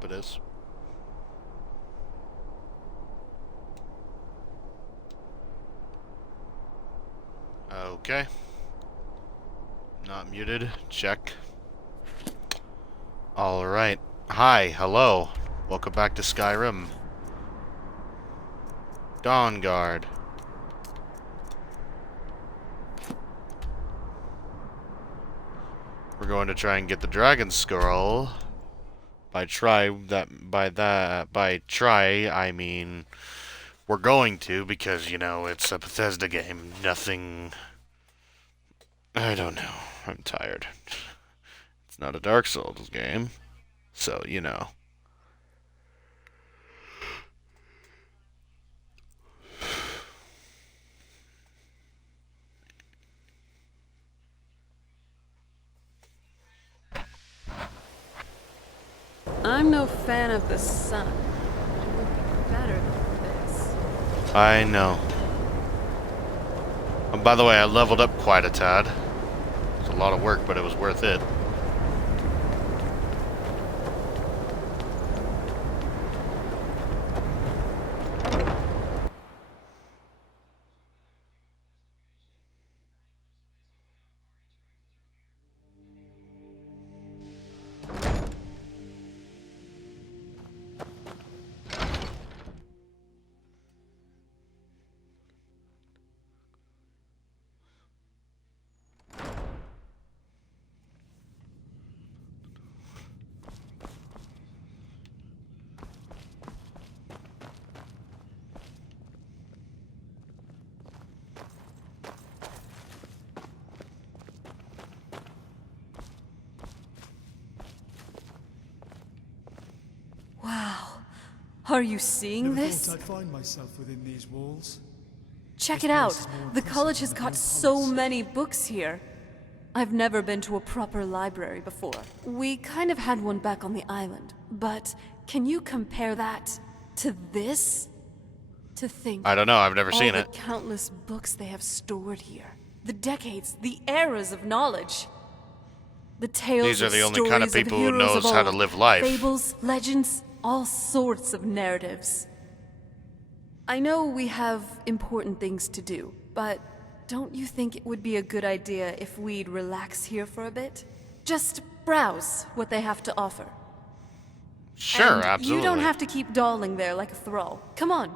hope it is. Okay. Not muted. Check. Alright. Hi, hello. Welcome back to Skyrim. Dawn Guard. We're going to try and get the Dragon Scroll. By try, I mean we're going to, because, you know, it's a Bethesda game. Nothing... I don't know. I'm tired. It's not a Dark Souls game. So, you know. I'm no fan of the sun. It would be better than this. I know. And by the way, I leveled up quite a tad. It's a lot of work, but it was worth it. Wow. Are you seeing Never this? thought I'd find myself within these walls. Check This it out. place is more The impressive college than has the got Grand so Palace. many books here. I've never been to a proper library before. We kind of had one back on the island, but can you compare that to this? To think I don't know, I've never all seen the it. countless books they have stored here. The decades, the eras of knowledge. The tales These are of the only kind of stories people who heroes of knows how to old, live life. fables, legends, all sorts of narratives. I know we have important things to do, but don't you think it would be a good idea if we'd relax here for a bit? Just browse what they have to offer. Sure, And absolutely. you don't have to keep dawdling there like a thrall. Come on,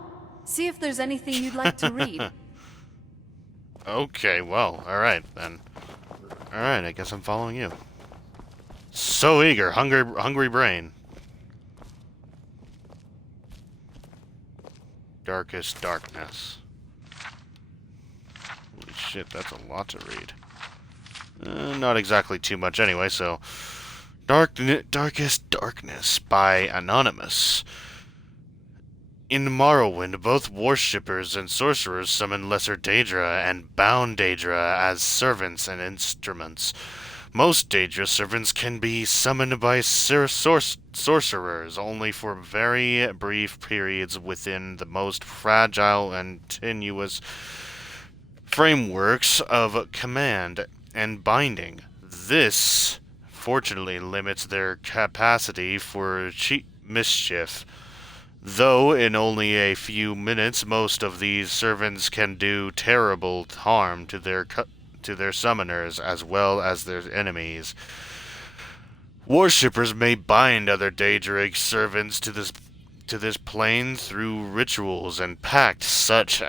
see if there's anything you'd like to read. Okay, well, alright then. Alright, I guess I'm following you. So eager, hungry brain. Darkest darkness. Holy shit, that's a lot to read. Not exactly too much anyway, so... Darkest Darkness by Anonymous. In Morrowind, both worshippers and sorcerers summon Lesser Daedra and Bound Daedra as servants and instruments. Most Daedra servants can be summoned by sorcerers only for very brief periods within the most fragile and tenuous frameworks of command and binding. This, fortunately, limits their capacity for mischief. Though in only a few minutes, most of these servants can do terrible harm to their summoners as well as their enemies. Worshippers may bind other Daedric servants to this plane through rituals and pacts. Such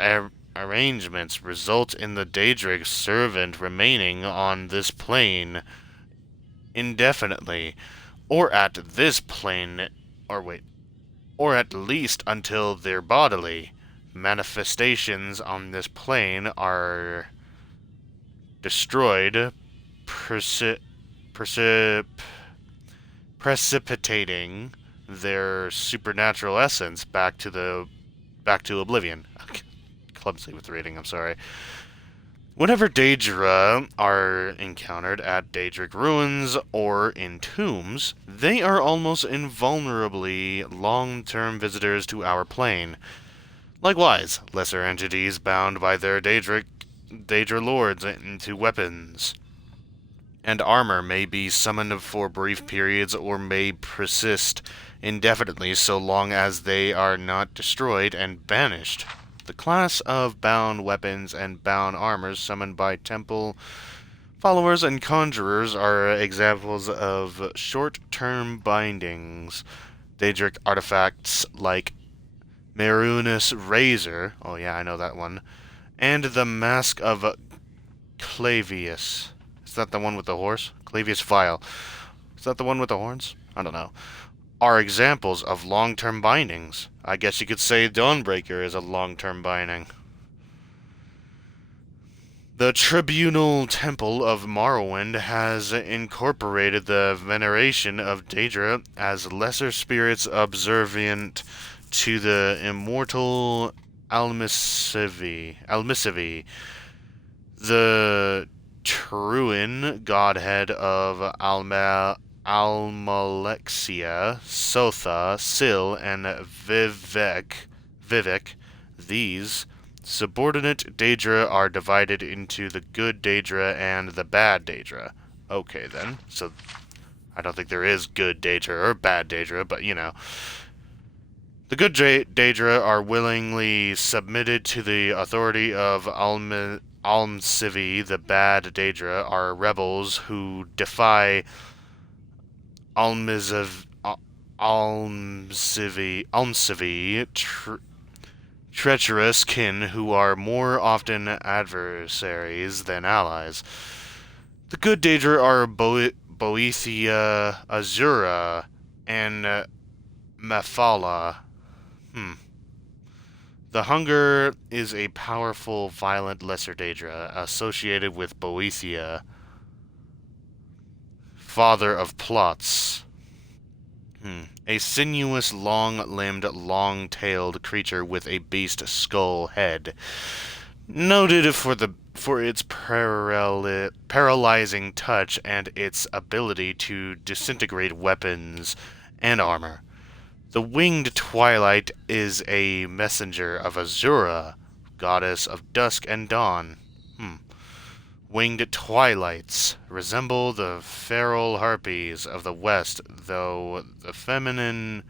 arrangements result in the Daedric servant remaining on this plane indefinitely, or at this plane, or at least until their bodily manifestations on this plane are destroyed, precipitating their supernatural essence back to oblivion. Clumsy with reading, I'm sorry. Whenever Daedra are encountered at Daedric ruins or in tombs, they are almost invulnerably long-term visitors to our plane. Likewise, lesser entities bound by their Daedra lords into weapons and armor may be summoned for brief periods or may persist indefinitely so long as they are not destroyed and banished. The class of bound weapons and bound armors summoned by temple followers and conjurers are examples of short-term bindings. Daedric artifacts like Merunus Razor, oh yeah, I know that one, and the Mask of Clavius. Is that the one with the horse? Clavius Vial. Is that the one with the horns? I don't know. Are examples of long-term bindings. I guess you could say Dawnbreaker is a long-term binding. The Tribunal Temple of Morrowind has incorporated the veneration of Daedra as lesser spirits observant to the immortal Almisivi, the Truin godhead of Almalexia, Sotha, Sil, and Vivek. These subordinate Daedra are divided into the good Daedra and the bad Daedra. Okay, then. So, I don't think there is good Daedra or bad Daedra, but you know. The good Daedra are willingly submitted to the authority of Almsivi. The bad Daedra are rebels who defy Almsivi, treacherous kin who are more often adversaries than allies. The good Daedra are Boethia, Azura, and Mephala. The Hunger is a powerful, violent lesser Daedra associated with Boethia, father of plots. A sinuous, long-limbed, long-tailed creature with a beast skull head, noted for its paralyzing touch and its ability to disintegrate weapons and armor. The winged twilight is a messenger of Azura, goddess of dusk and dawn. Winged twilights resemble the feral harpies of the west, though the feminine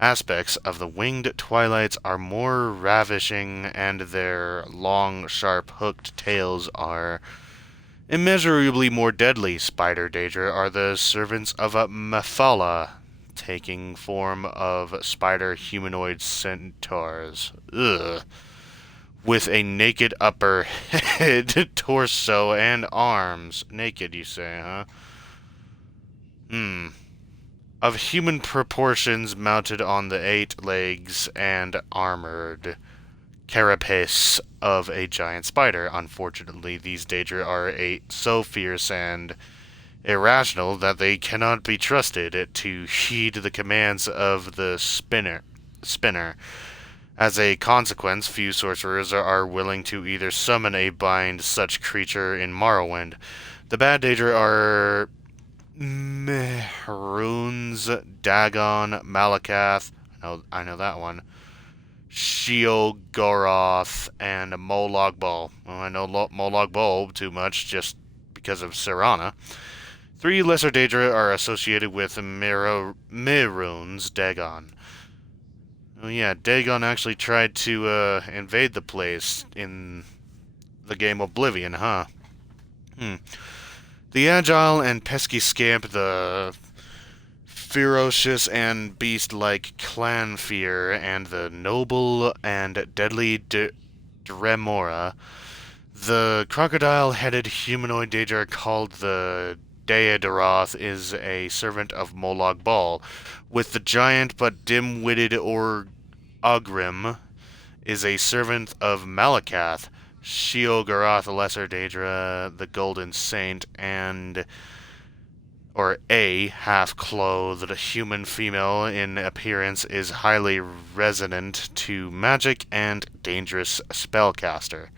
aspects of the winged twilights are more ravishing and their long, sharp, hooked tails are immeasurably more deadly. Spider Daedra are the servants of Mephala, taking form of spider humanoid centaurs. Ugh. With a naked upper head, torso, and arms. Naked, you say, huh? Of human proportions, mounted on the 8 legs and armored carapace of a giant spider. Unfortunately, these Daedra are so fierce and irrational that they cannot be trusted to heed the commands of the spinner. As a consequence, few sorcerers are willing to either summon or bind such creature in Morrowind. The bad Daedra are Mehrunes, Dagon, Malakath, I know that one, Sheogorath, and Molag Bal. Well, I know Molag Bal too much just because of Serana. 3 lesser Daedra are associated with Mehrunes, Dagon. Oh yeah, Dagon actually tried to invade the place in the game Oblivion, huh? The agile and pesky scamp, the ferocious and beast-like Clanfear, and the noble and deadly Dremora. The crocodile-headed humanoid Daedra called the Daedaroth is a servant of Molag Bal, with the giant but dim-witted Ogrim is a servant of Malakath, Sheogorath, Lesser Daedra, the Golden Saint, and a half-clothed human female in appearance is highly resonant to magic and dangerous spellcaster.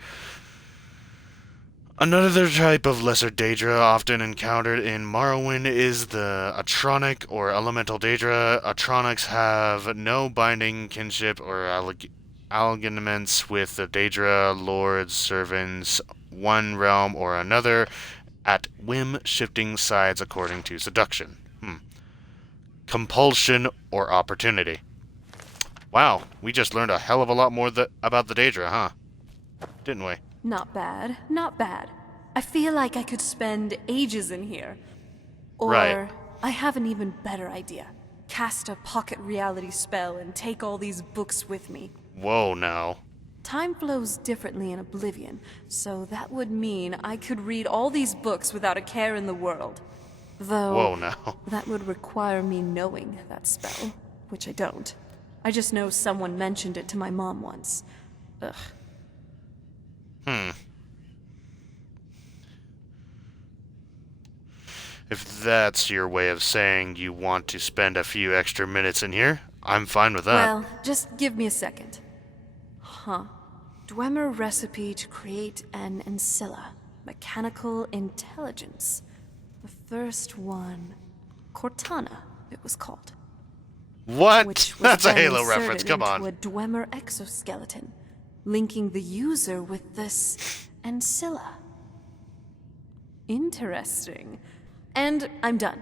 Another type of lesser Daedra often encountered in Morrowind is the Atronic or Elemental Daedra. Atronics have no binding kinship or alliances with the Daedra Lord's servants, one realm or another, At whim, shifting sides according to seduction. Compulsion or opportunity. Wow, we just learned a hell of a lot more about the Daedra, huh? Didn't we? Not bad, not bad. I feel like I could spend ages in here. Right. Or, I have an even better idea. Cast a pocket reality spell and take all these books with me. Whoa, now. Time flows differently in Oblivion, so that would mean I could read all these books without a care in the world. Whoa, Though, now. that would require me knowing that spell, which I don't. I just know someone mentioned it to my mom once. Ugh. If that's your way of saying you want to spend a few extra minutes in here, I'm fine with that. Well, just give me a second. Huh. Dwemer recipe to create an ancilla. Mechanical intelligence. The first one. Cortana, it was called. What? Which was That's a then Halo inserted reference, come on. into a Dwemer exoskeleton, linking the user with this ancilla. Interesting. And I'm done.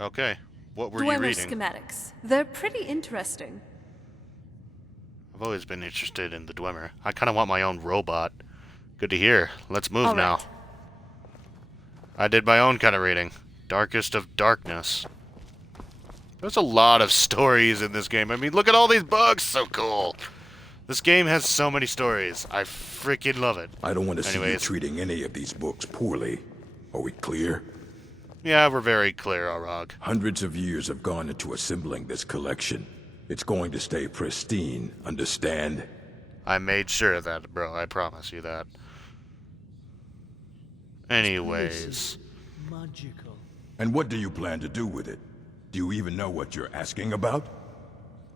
Okay. What were you Dwemer reading? schematics. They're pretty interesting. I've always been interested in the Dwemer. I kind of want my own robot. Good to hear. Let's move All now. right. I did my own kind of reading. Darkest of Darkness. There's a lot of stories in this game. I mean, look at all these books. So cool. This game has so many stories. I freaking love it. I don't want to see you Anyways. treating any of these books poorly. Are we clear? Yeah, we're very clear, Arog. Hundreds of years have gone into assembling this collection. It's going to stay pristine, understand? I made sure of that, bro. I promise you that. Anyways. Magical. And what do you plan to do with it? Do you even know what you're asking about?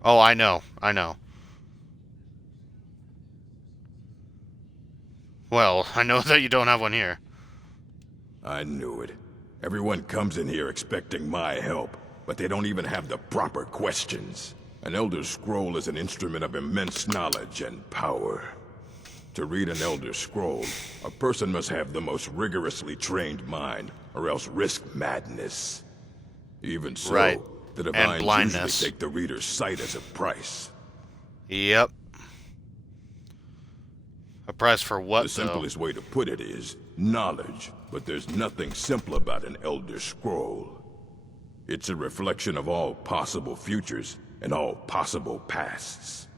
Oh, I know. I know. Well, I know that you don't have one here. I knew it. Everyone comes in here expecting my help, but they don't even have the proper questions. An Elder Scroll is an instrument of immense knowledge and power. To read an Elder Scroll, a person must have the most rigorously trained mind, or else risk madness. Even so, Right. the And Divines blindness. usually take the reader's sight as a price. Yep. A price for what, The though? simplest way to put it is knowledge, but there's nothing simple about an Elder Scroll. It's a reflection of all possible futures and all possible pasts.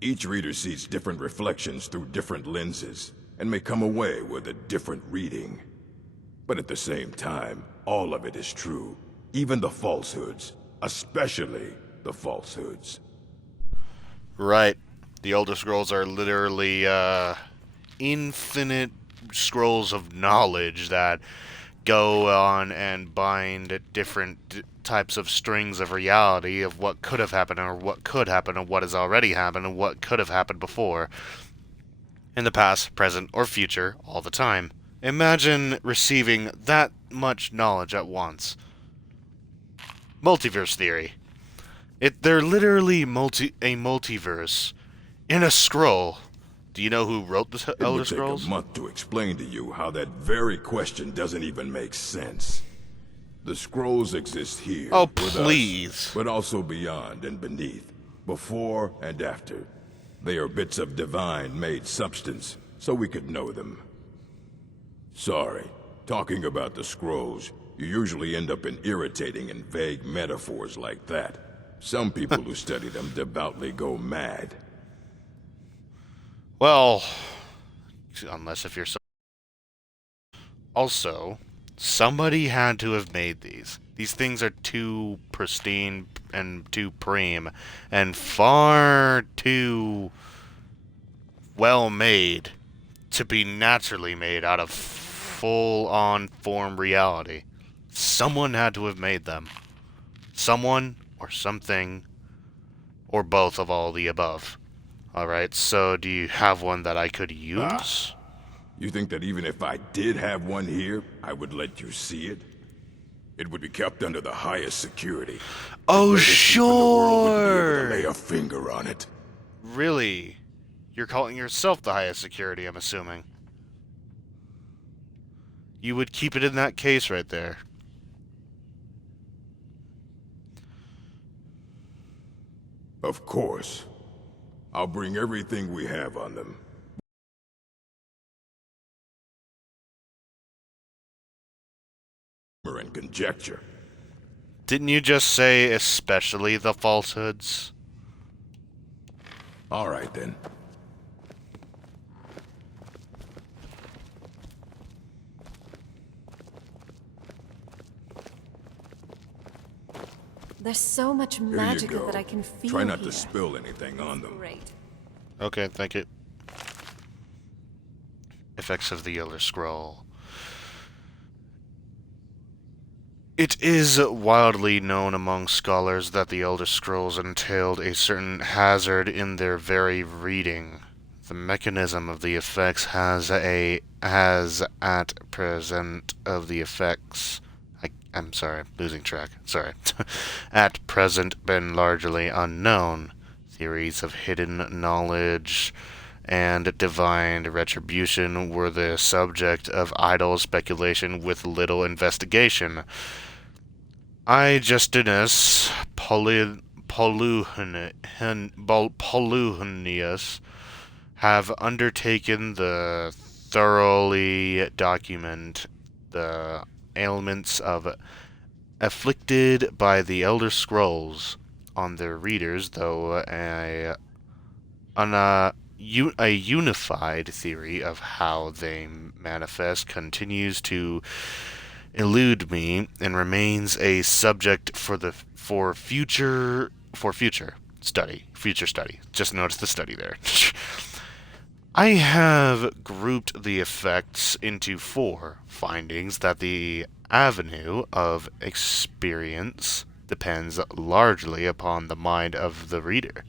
Each reader sees different reflections through different lenses and may come away with a different reading. But at the same time, all of it is true, even the falsehoods, especially the falsehoods. Right. The Elder Scrolls are literally, infinite scrolls of knowledge that go on and bind different types of strings of reality of what could have happened or what could happen or what has already happened and what could have happened before. In the past, present, or future, all the time. Imagine receiving that much knowledge at once. Multiverse theory. They're literally a multiverse in a scroll. Do you know who wrote the It Elder would take Scrolls? a month to explain to you how that very question doesn't even make sense. The scrolls exist here. Oh, with us, please. but also beyond and beneath, before and after. They are bits of divine-made substance, so we could know them. Sorry, talking about the scrolls, you usually end up in irritating and vague metaphors like that. Some people who study them devoutly go mad. Well, unless if you're so... Also, somebody had to have made these. These things are too pristine and too preem and far too well made to be naturally made out of full-on form reality. Someone had to have made them. Someone or something or both of all the above. Alright, so do you have one that I could use? You think that even if I did have one here, I would let you see it? It would be kept under the highest security. Oh, The greatest thief in the world wouldn't be able to sure! lay a finger on it. Really? You're calling yourself the highest security, I'm assuming. You would keep it in that case right there. Of course. I'll bring everything we have on them. And conjecture. Didn't you just say especially the falsehoods? All right, then. There's so much Here you magic go. that I can feel Try not here. to spill anything on them. Great. Okay, thank you. Effects of the Elder Scroll. It is widely known among scholars that the Elder Scrolls entailed a certain hazard in their very reading. The mechanism of the effects has at present of the effects. I'm sorry, losing track. Sorry. At present been largely unknown. Theories of hidden knowledge and divine retribution were the subject of idle speculation with little investigation. I, Justinus Polluhunius, have undertaken the thoroughly document the ailments of afflicted by the Elder Scrolls on their readers, though a unified theory of how they manifest continues to elude me and remains a subject for future study. Future study. Just notice the study there. I have grouped the effects into 4 findings that the avenue of experience depends largely upon the mind of the reader.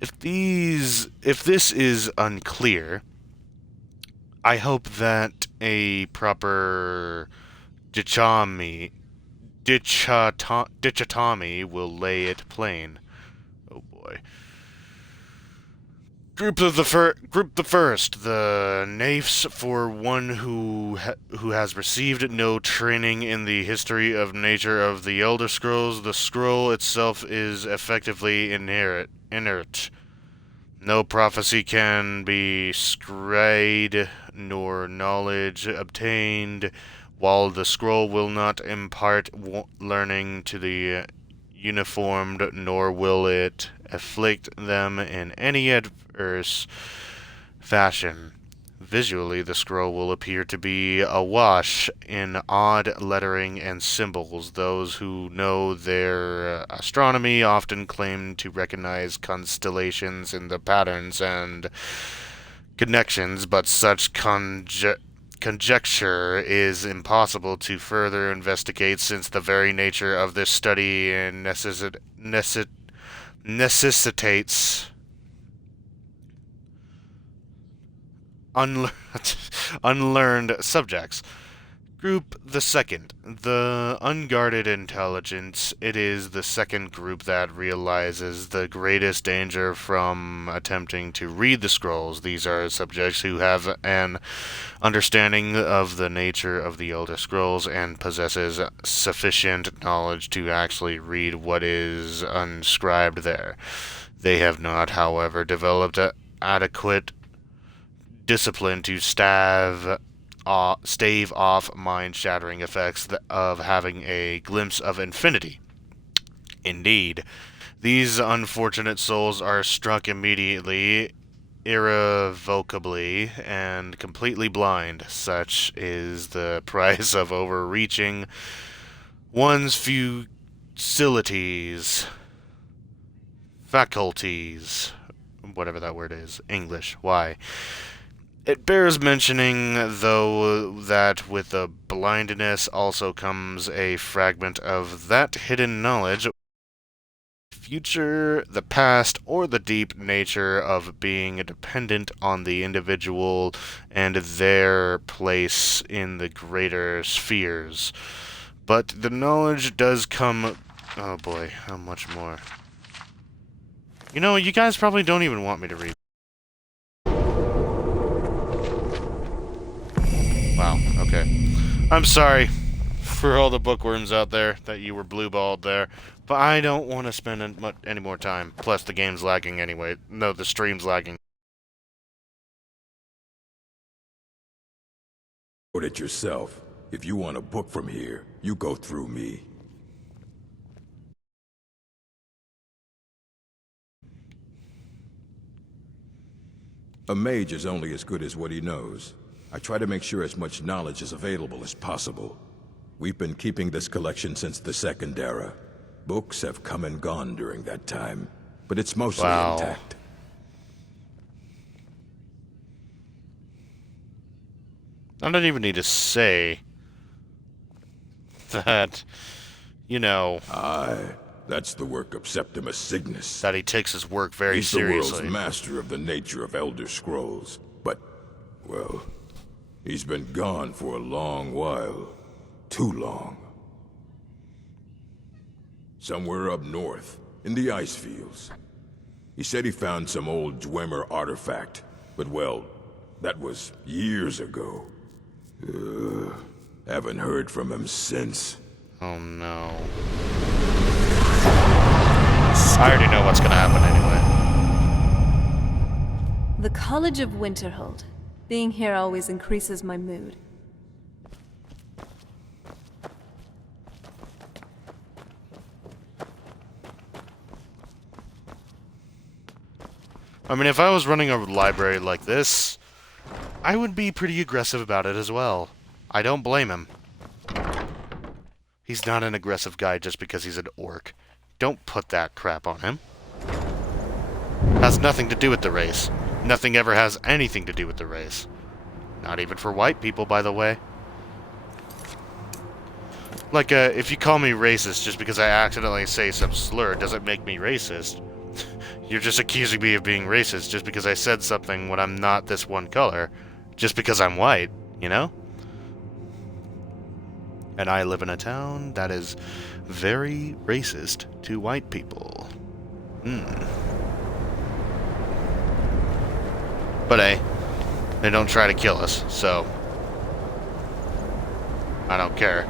If this is unclear, I hope that a proper dichotomy will lay it plain. Oh boy. Group the first, the naifs for one who has received no training in the history of nature of the Elder Scrolls. The scroll itself is effectively inert. No prophecy can be scryed, nor knowledge obtained, while the scroll will not impart learning to the uniformed, nor will it afflict them in any adverse fashion. Visually, the scroll will appear to be awash in odd lettering and symbols. Those who know their astronomy often claim to recognize constellations in the patterns and connections, but such conjecture is impossible to further investigate since the very nature of this study necessitates unlearned subjects. Group the second, the unguarded intelligence. It is the second group that realizes the greatest danger from attempting to read the scrolls. These are subjects who have an understanding of the nature of the Elder Scrolls and possesses sufficient knowledge to actually read what is inscribed there. They have not, however, developed adequate discipline to stave off mind-shattering effects of having a glimpse of infinity. Indeed, these unfortunate souls are struck immediately, irrevocably, and completely blind. Such is the price of overreaching one's faculties, whatever that word is, English, why? It bears mentioning, though, that with the blindness also comes a fragment of that hidden knowledge, future, the past, or the deep nature of being dependent on the individual and their place in the greater spheres. But the knowledge does come... Oh boy, how much more? You know, you guys probably don't even want me to read. Wow, okay. I'm sorry for all the bookworms out there that you were blue-balled there, but I don't want to spend any more time. Plus, the game's lagging anyway. No, the stream's lagging. Wrote it yourself. If you want a book from here, you go through me. A mage is only as good as what he knows. I try to make sure as much knowledge is available as possible. We've been keeping this collection since the Second Era. Books have come and gone during that time, but it's mostly intact. I don't even need to say that, you know... That's the work of Septimus Cygnus. That he takes his work very seriously. He's the world's master of the nature of Elder Scrolls. But, well, he's been gone for a long while. Too long. Somewhere up north, in the ice fields. He said he found some old Dwemer artifact, but well, that was years ago. Haven't heard from him since. Oh no. I already know what's gonna happen anyway. The College of Winterhold. Being here always increases my mood. I mean, if I was running a library like this, I would be pretty aggressive about it as well. I don't blame him. He's not an aggressive guy just because he's an orc. Don't put that crap on him. Has nothing to do with the race. Nothing ever has anything to do with the race. Not even for white people, by the way. Like, if you call me racist just because I accidentally say some slur, doesn't make me racist. You're just accusing me of being racist just because I said something when I'm not this one color. Just because I'm white, you know? And I live in a town that is very racist to white people. But hey, they don't try to kill us, so I don't care.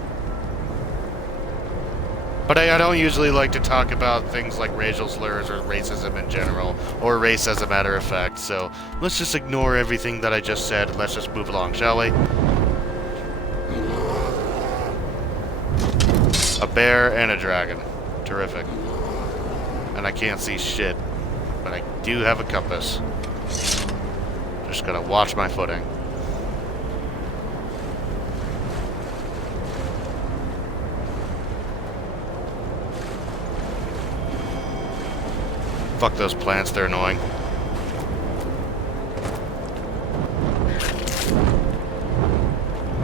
But hey, I don't usually like to talk about things like racial slurs or racism in general, or race as a matter of fact, so let's just ignore everything that I just said and let's just move along, shall we? A bear and a dragon. Terrific. And I can't see shit, but I do have a compass. Just gotta watch my footing. Fuck those plants, they're annoying.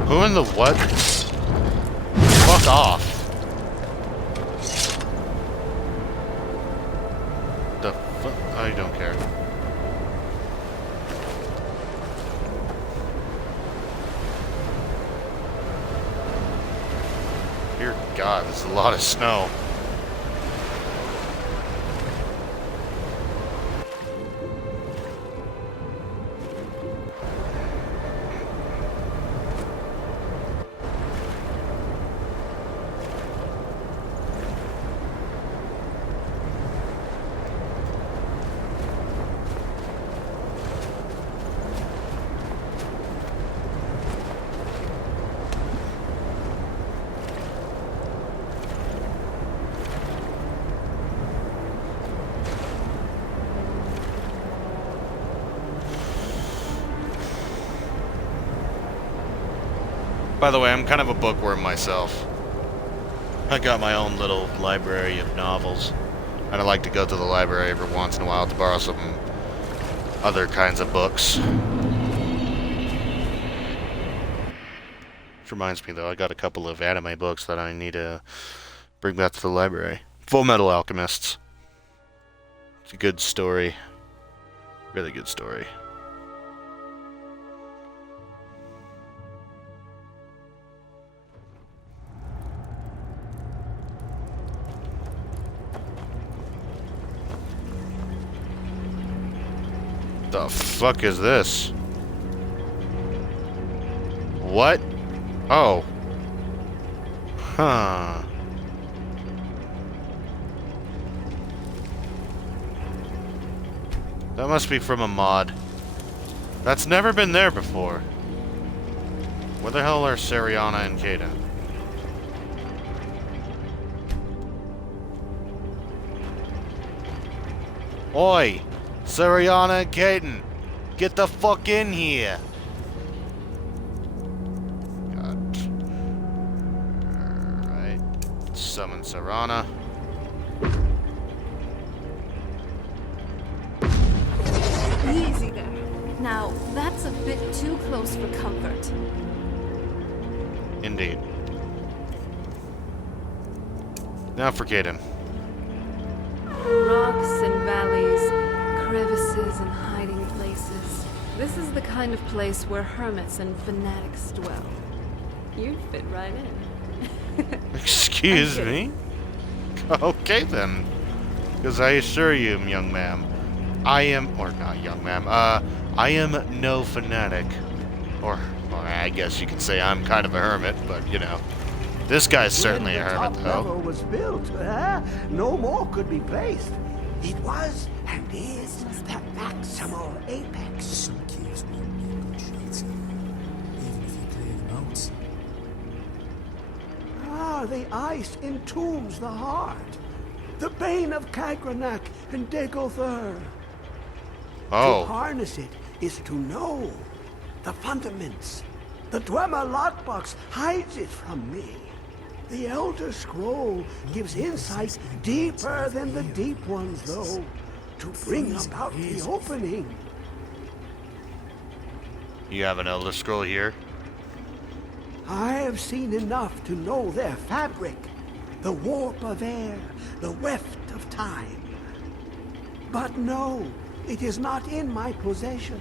Who in the what? Fuck off. The fuck? I don't care. Dear God, there's a lot of snow. By the way, I'm kind of a bookworm myself. I got my own little library of novels, and I like to go to the library every once in a while to borrow some other kinds of books. Which reminds me, though, I got a couple of anime books that I need to bring back to the library. Full Metal Alchemists. It's a good story. Really good story. The fuck is this? What? Oh. Huh. That must be from a mod. That's never been there before. Where the hell are Seriana and Kaden? Oi! Seriana and Kaden! Get the fuck in here! God. Alright. Summon Seriana. Easy there. Now, that's a bit too close for comfort. Indeed. Now for Kaden. Rocks and valleys, crevices and hiding places. This is the kind of place where hermits and fanatics dwell. You'd fit right in. Excuse me? Okay then. Because I assure you, young ma'am, I am, or not young ma'am, I am no fanatic. Or, well, I guess you could say I'm kind of a hermit, but, you know. This guy's certainly a hermit, When the though. top level was built, no more could be placed. It was and is the maximal apex. Some keys won't be in good shape, even if you clear them out. Ah, the ice entombs the heart. The bane of Kagranak and Degother. To Oh, harness it is to know the fundaments. The Dwemer lockbox hides it from me. The Elder Scroll gives insight deeper than the deep ones, though, to bring about the opening. you have an Elder Scroll here? I have seen enough to know their fabric, the warp of air, the weft of time. But no, it is not in my possession.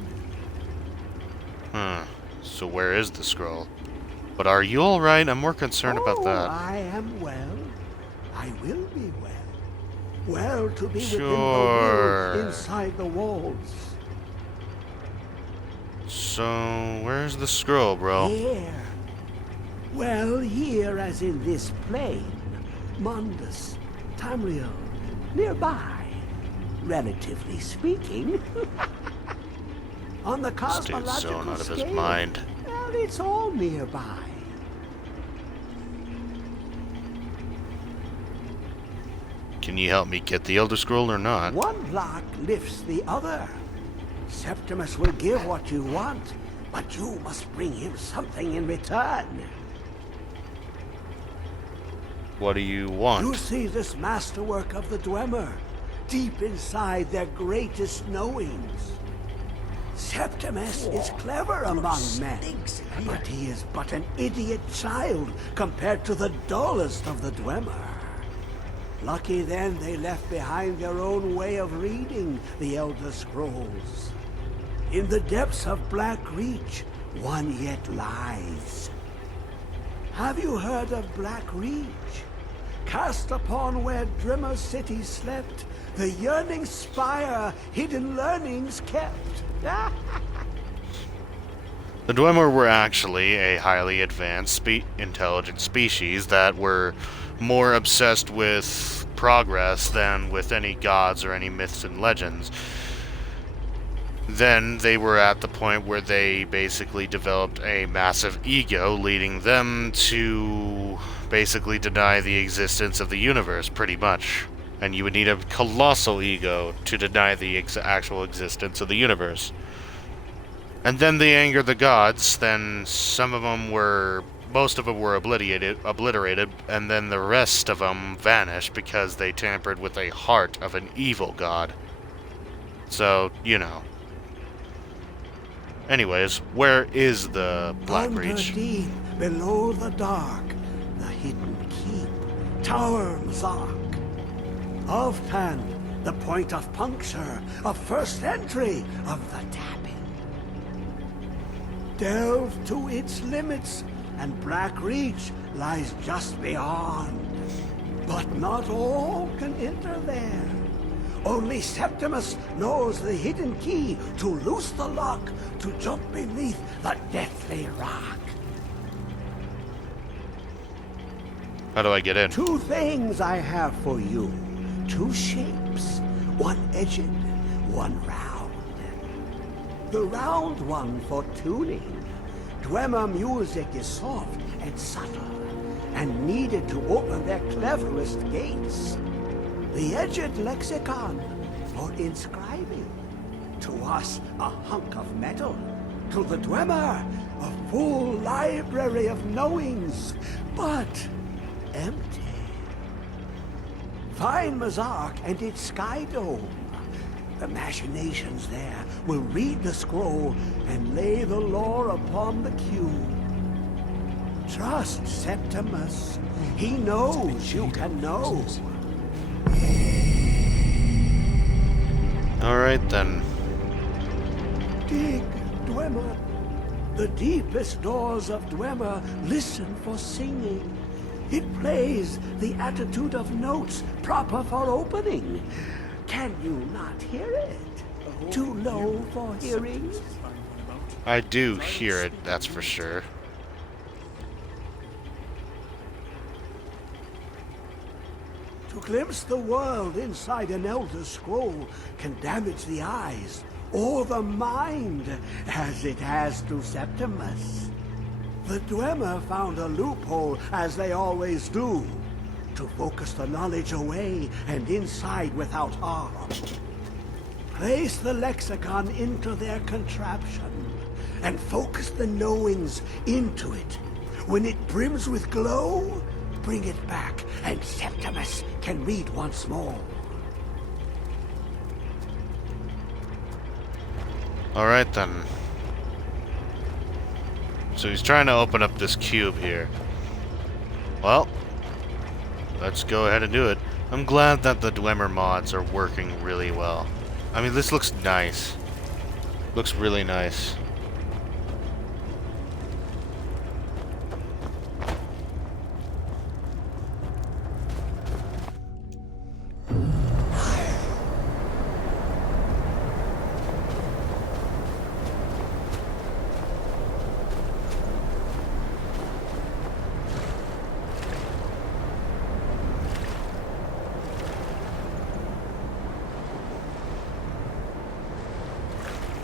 So where is the scroll? But are you alright? I'm more concerned about that. I am well. I will be well. Well to be within the Sure. will inside the walls. So, where's the scroll, bro? Here. Well, here as in this plain. Mundus, Tamriel, nearby. Relatively speaking. On the This cosmological dude's so out of his scale, mind. well, it's all nearby. Can you help me get the Elder Scroll or not? One block lifts the other. Septimus will give what you want, but you must bring him something in return. What do you You want? see this masterwork of the Dwemer, deep inside their greatest knowings. Septimus is clever among men, but he is but an idiot child compared to the dullest of the Dwemer. Lucky then they left behind their own way of reading the Elder Scrolls. In the depths of Black Reach, one yet lies. Have you heard of Black Reach? Cast upon where Drimmer City slept, the yearning spire hidden learnings kept. The Dwemer were actually a highly advanced, intelligent species that were more obsessed with progress than with any gods or any myths and legends. Then they were at the point where they basically developed a massive ego, leading them to basically deny the existence of the universe, pretty much. And you would need a colossal ego to deny the actual existence of the universe. And then they angered the gods, then most of them were obliterated, and then the rest of them vanished because they tampered with a heart of an evil god. So, you know. Anyways, where is the Black Reach? Underneath, below the dark, the hidden keep, Tower Mzark. Oftan, the point of puncture, of first entry of the tapping. Delve to its limits, and Black Reach lies just beyond. But not all can enter there. Only Septimus knows the hidden key to loose the lock, to jump beneath the deathly rock. How do I get in? Two things I have for you. Two shapes. One edged, one round. The round one for tuning. Dwemer music is soft and subtle, and needed to open their cleverest gates. The edged lexicon for inscribing. To us, a hunk of metal. To the Dwemer, a full library of knowings, but empty. Find Mazark and its sky dome. The machinations there will read the scroll and lay the lore upon the cube. Trust Septimus. He knows you can know. Alright then. Dig, Dwemer. The deepest doors of Dwemer listen for singing. It plays the attitude of notes proper for opening. Can you not hear it? Too low for hearing? I do hear it, that's for sure. To glimpse the world inside an Elder Scroll can damage the eyes or the mind, as it has to Septimus. The Dwemer found a loophole, as they always do, to focus the knowledge away and inside without harm. Place the lexicon into their contraption, and focus the knowings into it. When it brims with glow, bring it back, and Septimus can read once more. Alright then. So he's trying to open up this cube here. Well, let's go ahead and do it. I'm glad that the Dwemer mods are working really well. I mean, this looks nice. Looks really nice.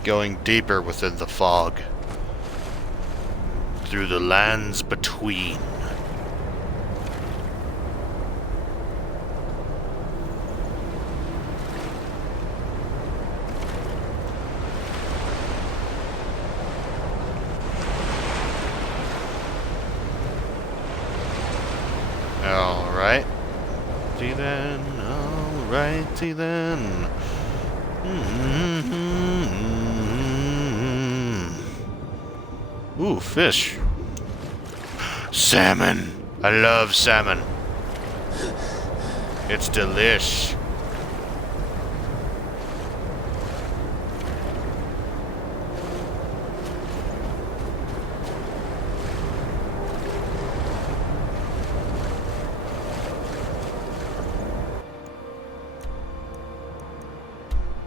Going deeper within the fog. Through the lands between. Alright. See then. Alrighty then. Ooh, fish. Salmon. I love salmon. It's delish.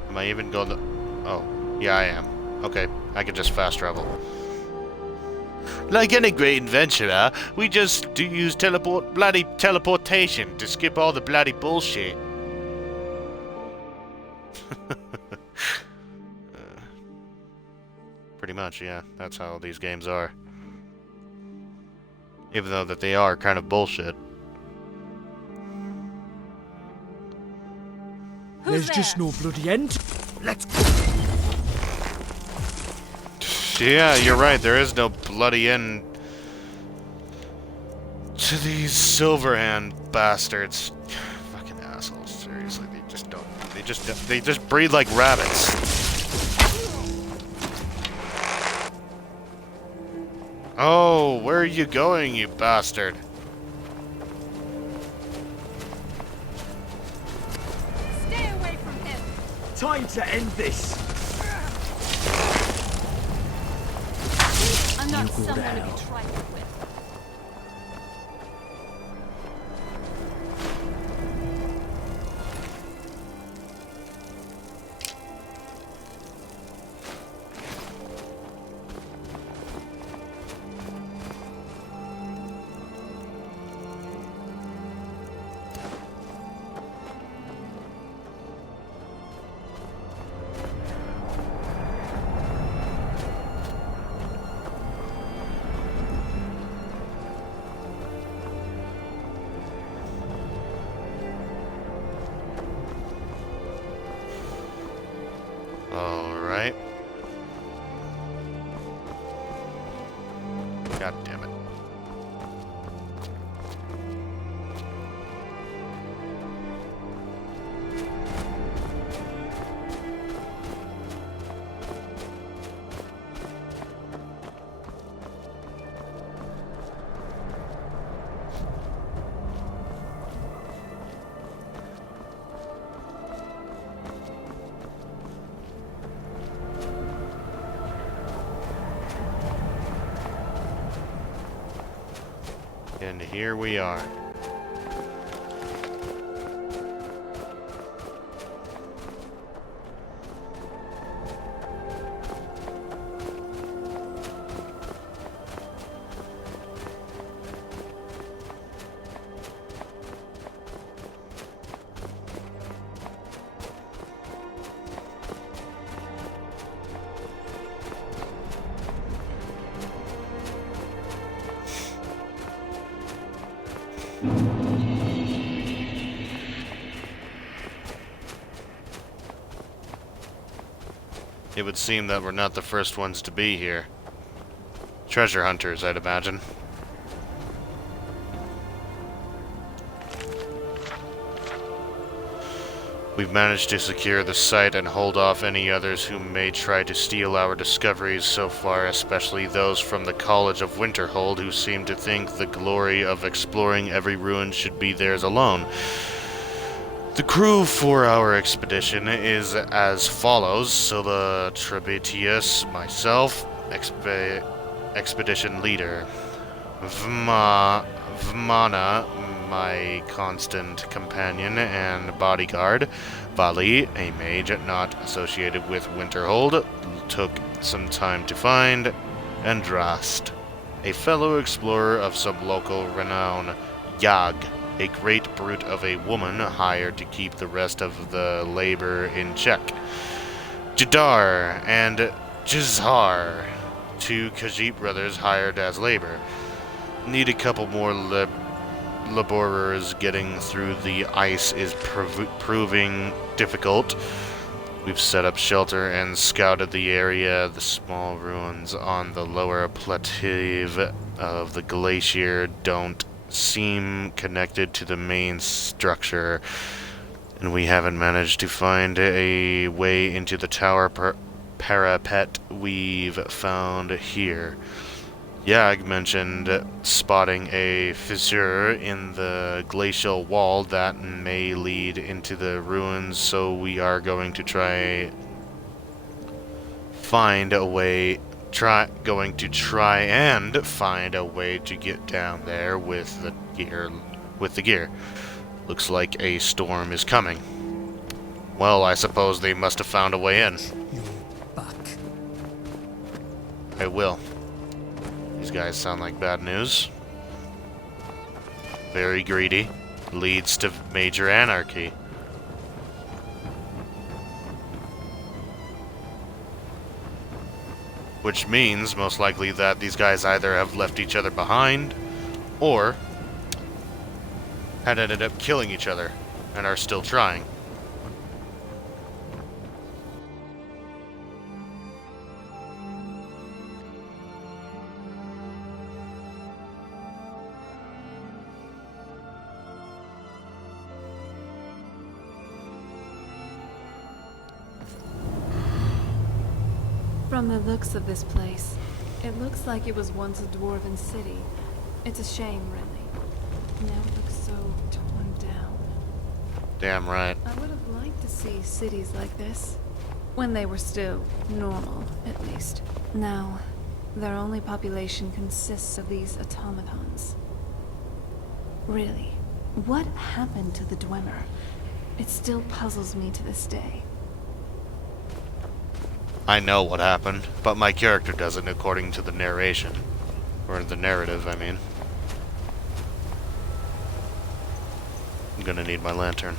Am I even going to... Oh, yeah, I am. Okay, I can just fast travel. Like any great adventurer, we just do use bloody teleportation to skip all the bloody bullshit. Pretty much, yeah. That's how these games are. Even though that they are kind of bullshit. There's just no bloody end. Let's go. Yeah, you're right. There is no bloody end to these Silverhand bastards. Fucking assholes. Seriously, they just don't. They just breed like rabbits. Oh, where are you going, you bastard? Stay away from him! Time to end this. I'm not You go someone to down. be trifled with. God damn it. And here we are. It would seem that we're not the first ones to be here. Treasure hunters, I'd imagine. We've managed to secure the site and hold off any others who may try to steal our discoveries so far, especially those from the College of Winterhold who seem to think the glory of exploring every ruin should be theirs alone. The crew for our expedition is as follows: Scylla Trebitius, myself, expedition leader. Vmana, my constant companion and bodyguard. Vali, a mage not associated with Winterhold, took some time to find. And Drast, a fellow explorer of some local renown. Yag, a great brute of a woman hired to keep the rest of the labor in check. Jadar and Jizhar, two Khajiit brothers hired as labor. Need a couple more laborers. Getting through the ice is proving difficult. We've set up shelter and scouted the area. The small ruins on the lower plateau of the glacier don't seem connected to the main structure, and we haven't managed to find a way into the tower parapet we've found here. Yag mentioned spotting a fissure in the glacial wall that may lead into the ruins, so we are going to try and find a way to get down there with the gear. Looks like a storm is coming. Well, I suppose they must have found a way in. You're back. I will. These guys sound like bad news. Very greedy. Leads to major anarchy. Which means, most likely, that these guys either have left each other behind, or had ended up killing each other, and are still trying. From the looks of this place, it looks like it was once a dwarven city. It's a shame, really. Now it looks so torn down. Damn right. I would have liked to see cities like this. When they were still normal, at least. Now, their only population consists of these automatons. Really, what happened to the Dwemer? It still puzzles me to this day. I know what happened, but my character doesn't according to the narration. Or the narrative, I mean. I'm gonna need my lantern.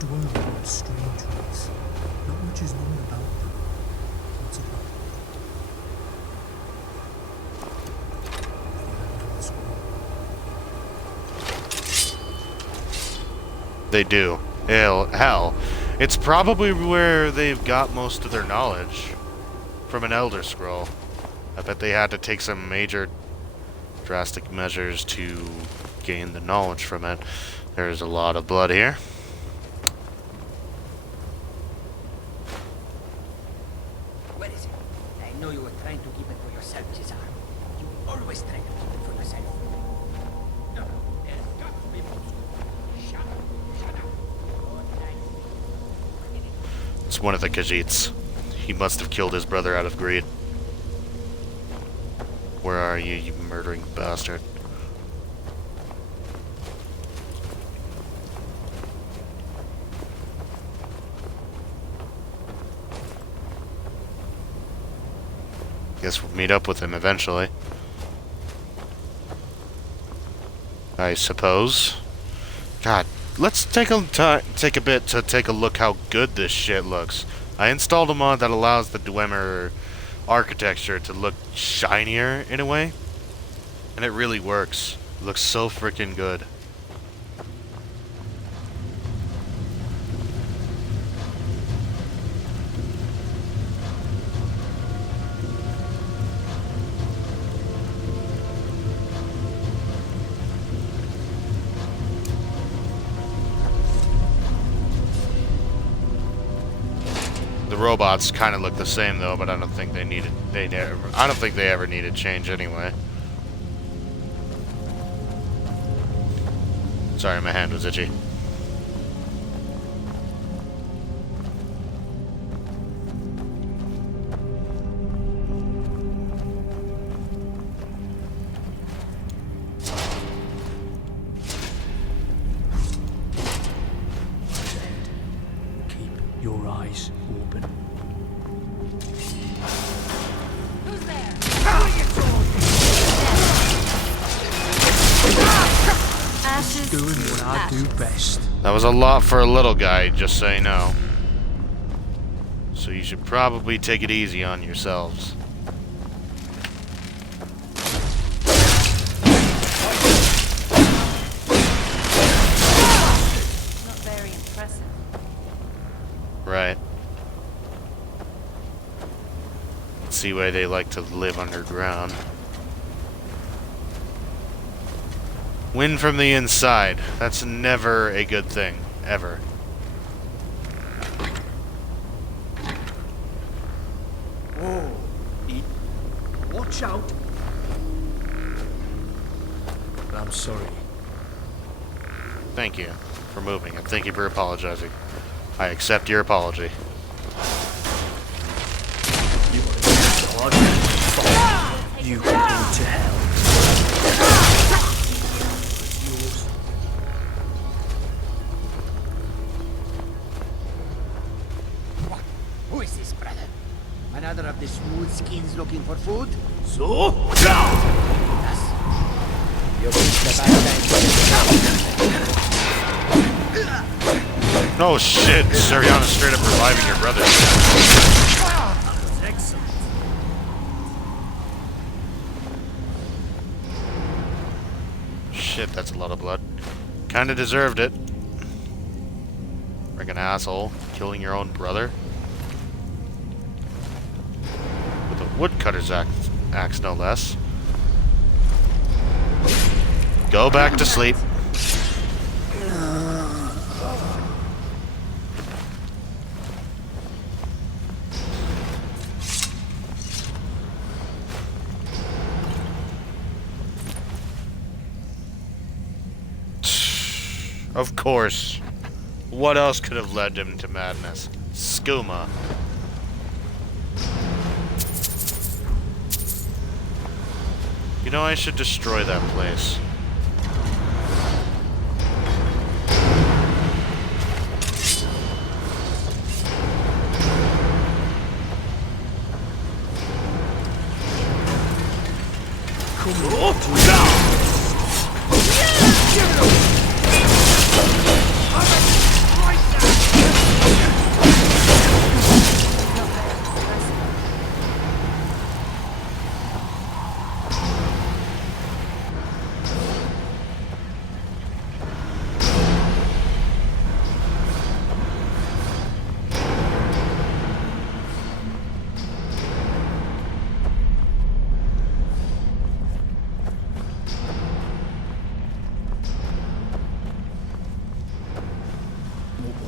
Dwarven are strange race. Not much is known about them. What's it like? They do. Hell, It's probably where they've got most of their knowledge. From an Elder Scroll. I bet they had to take some major drastic measures to gain the knowledge from it. There's a lot of blood here. Where is it? I know you were trying to keep it for yourself, Cesar. You always try to keep it for yourself. No, there's got to be more. Shut up. Shut up. Good night. It's one of the Khajiits. He must have killed his brother out of greed. Where are you, you murdering bastard? Guess we'll meet up with him eventually. I suppose. God, let's take a bit to take a look how good this shit looks. I installed a mod that allows the Dwemer architecture to look shinier in a way, and it really works. It looks so freaking good. The robots kind of look the same though, but I don't think they needed. I don't think they ever needed change anyway. Sorry, my hand was itchy. Keep your eyes open. Who's there? Ashes Doing to what I do ashes. best. That was a lot for a little guy, just so you know. So you should probably take it easy on yourselves. Not very impressive. Right. Let's see why they like to live underground. Wind from the inside. That's never a good thing. Ever. Oh, watch out. I'm sorry. Thank you for moving, and thank you for apologizing. I accept your apology. You want to God? Fine. You can go to hell. It's yours. What? Who is this, brother? Another of the smooth skins looking for food? So? Yes. You picked the bad time. Oh shit! Sariana's straight up reviving your brother. That's excellent. Shit, that's a lot of blood. Kinda deserved it. Freaking asshole. Killing your own brother. With a woodcutter's axe, no less. Go back to sleep. Of course. What else could have led him to madness? Skooma. You know, I should destroy that place.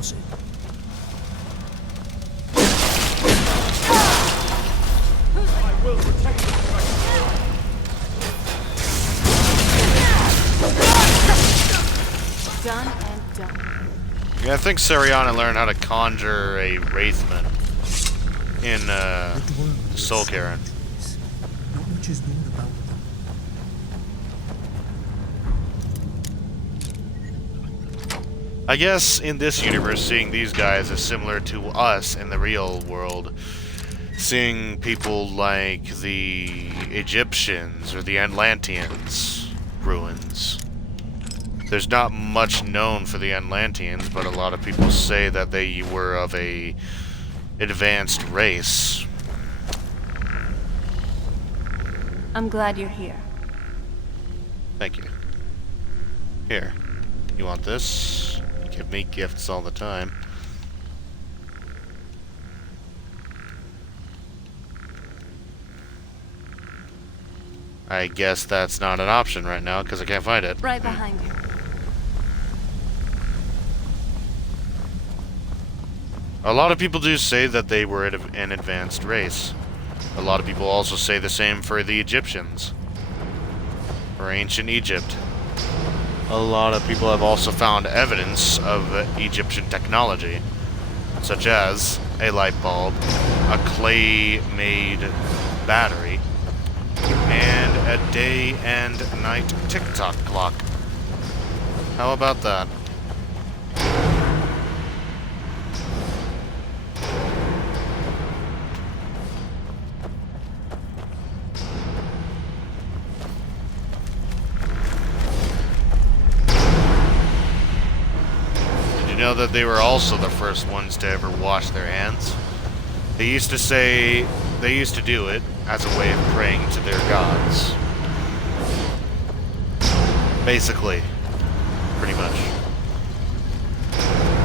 was it? Done and done. Yeah, I think Seriana learned how to conjure a Wraithman in The dwemer lives Soul in Karen. trees. Not much is known about them. I guess in this universe, seeing these guys is similar to us in the real world. Seeing people like the Egyptians or the Atlanteans ruins. There's not much known for the Atlanteans, but a lot of people say that they were of a advanced race. I'm glad you're here. Thank you. Here. You want this? You give me gifts all the time. I guess that's not an option right now because I can't find it. Right behind you. A lot of people do say that they were an advanced race. A lot of people also say the same for the Egyptians. For ancient Egypt. A lot of people have also found evidence of Egyptian technology, such as a light bulb, a clay-made battery, and a day and night tick-tock clock. How about that? Know that they were also the first ones to ever wash their hands. They used to do it as a way of praying to their gods. Basically. Pretty much.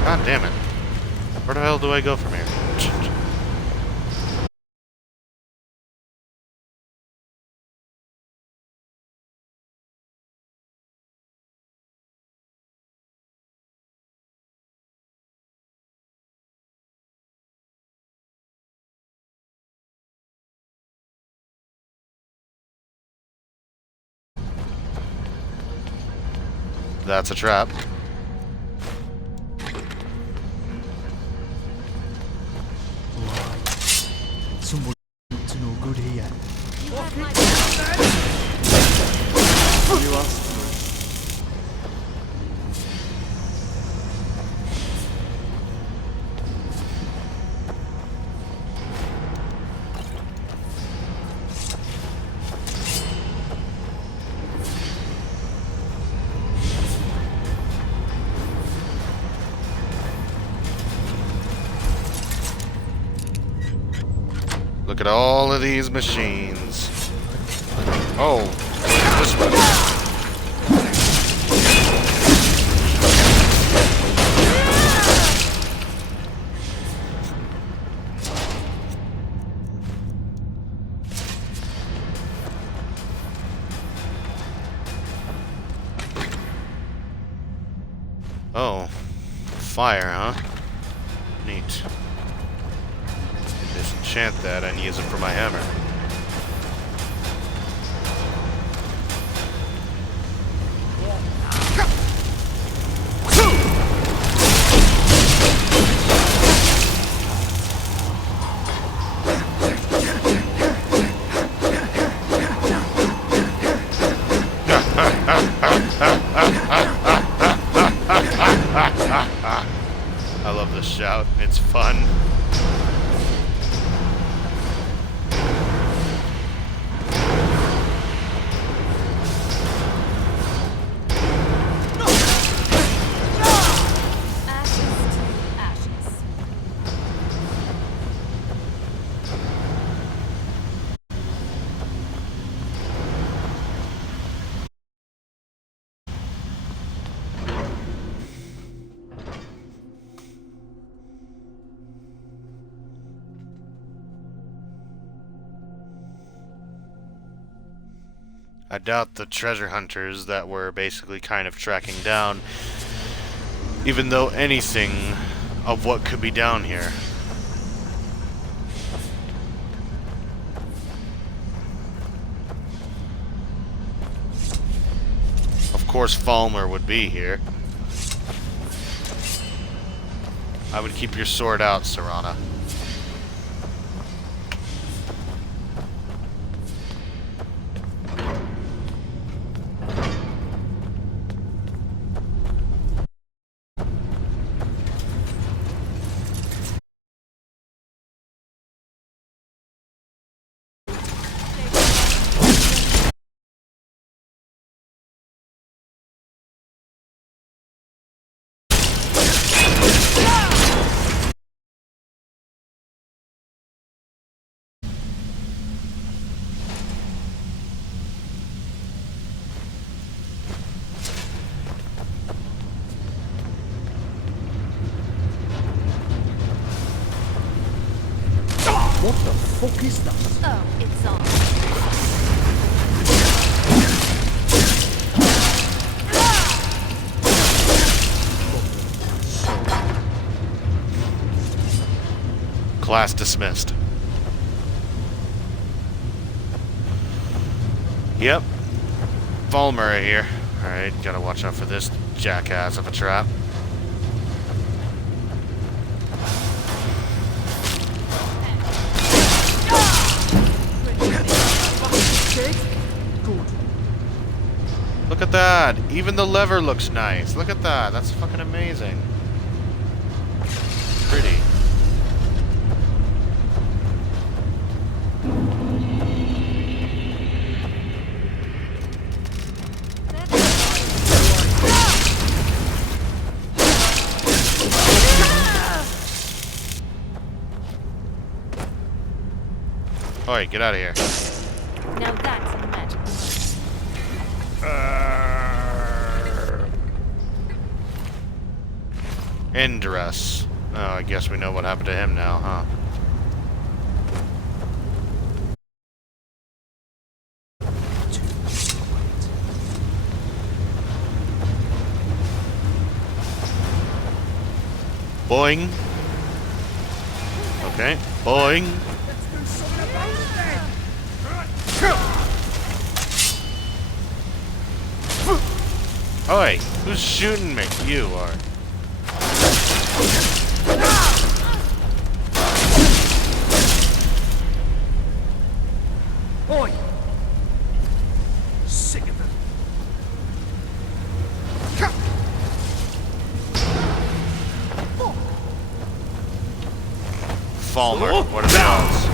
God damn it. Where the hell do I go from here? That's a trap. Someone up to no good here. You asked for it. Look at all of these machines. Oh, this one. Oh, fire, huh? Neat. Disenchant that and use it for my hammer. I love this shout. It's fun. Ashes to ashes. I doubt the treasure hunters that were basically kind of tracking down, even though anything of what could be down here. Of course, Falmer would be here. I would keep your sword out, Serana. What the fuck is that? Oh, it's on. Class dismissed. Yep. Falmer right here. Alright, gotta watch out for this jackass of a trap. Look at that! Even the lever looks nice. Look at that. That's fucking amazing. Pretty. Alright, get out of here. Now that's a magic. Indress. Oh, I guess we know what happened to him now, huh? Boing. Okay, boing. Oi, who's shooting me? You are. Oi! Sick of it. Falmer, what are the odds?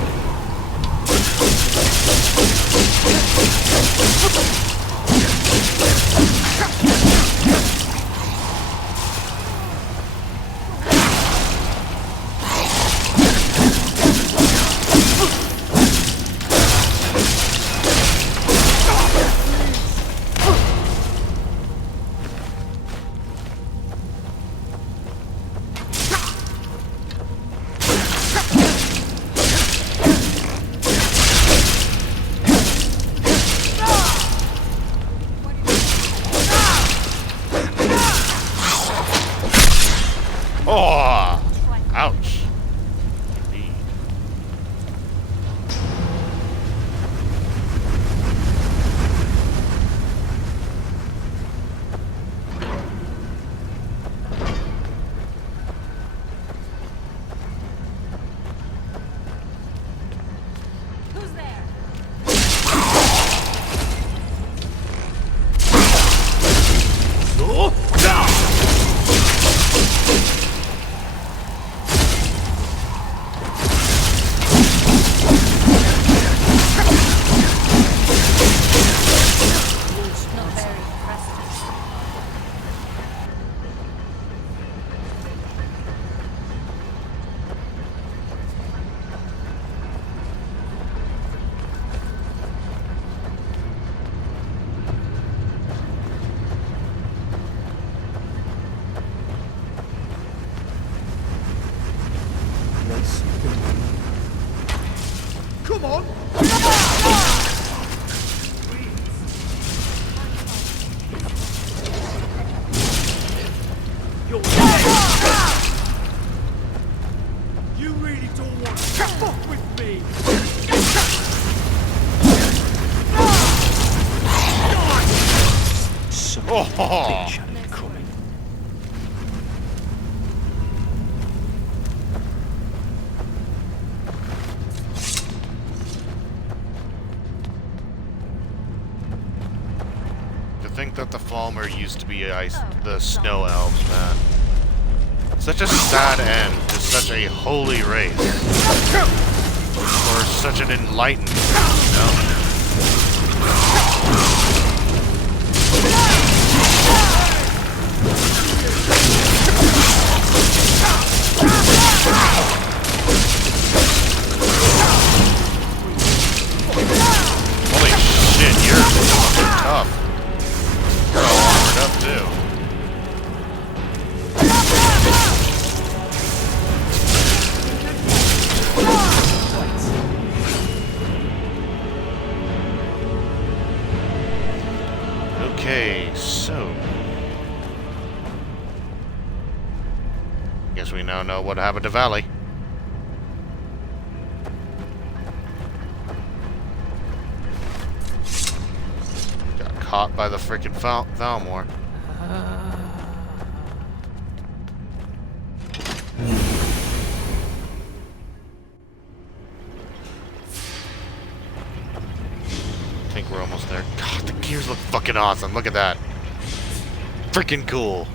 Oh! Ouch. Indeed. Who's there? Not very impressive. Come on! You're dead! don't want to fuck with me! Some Oh, bitch had it coming. to think that the Falmer used to be the Snow Elves, man. Such a sad end to such a holy race. Or such an enlightened race, no? Holy shit, you're fucking tough. You're all armored up too. Okay, so guess we now know what happened to Valley. Got caught by the freaking Thalmor. I think we're almost there. God, the gears look fucking awesome. Look at that. Freaking cool.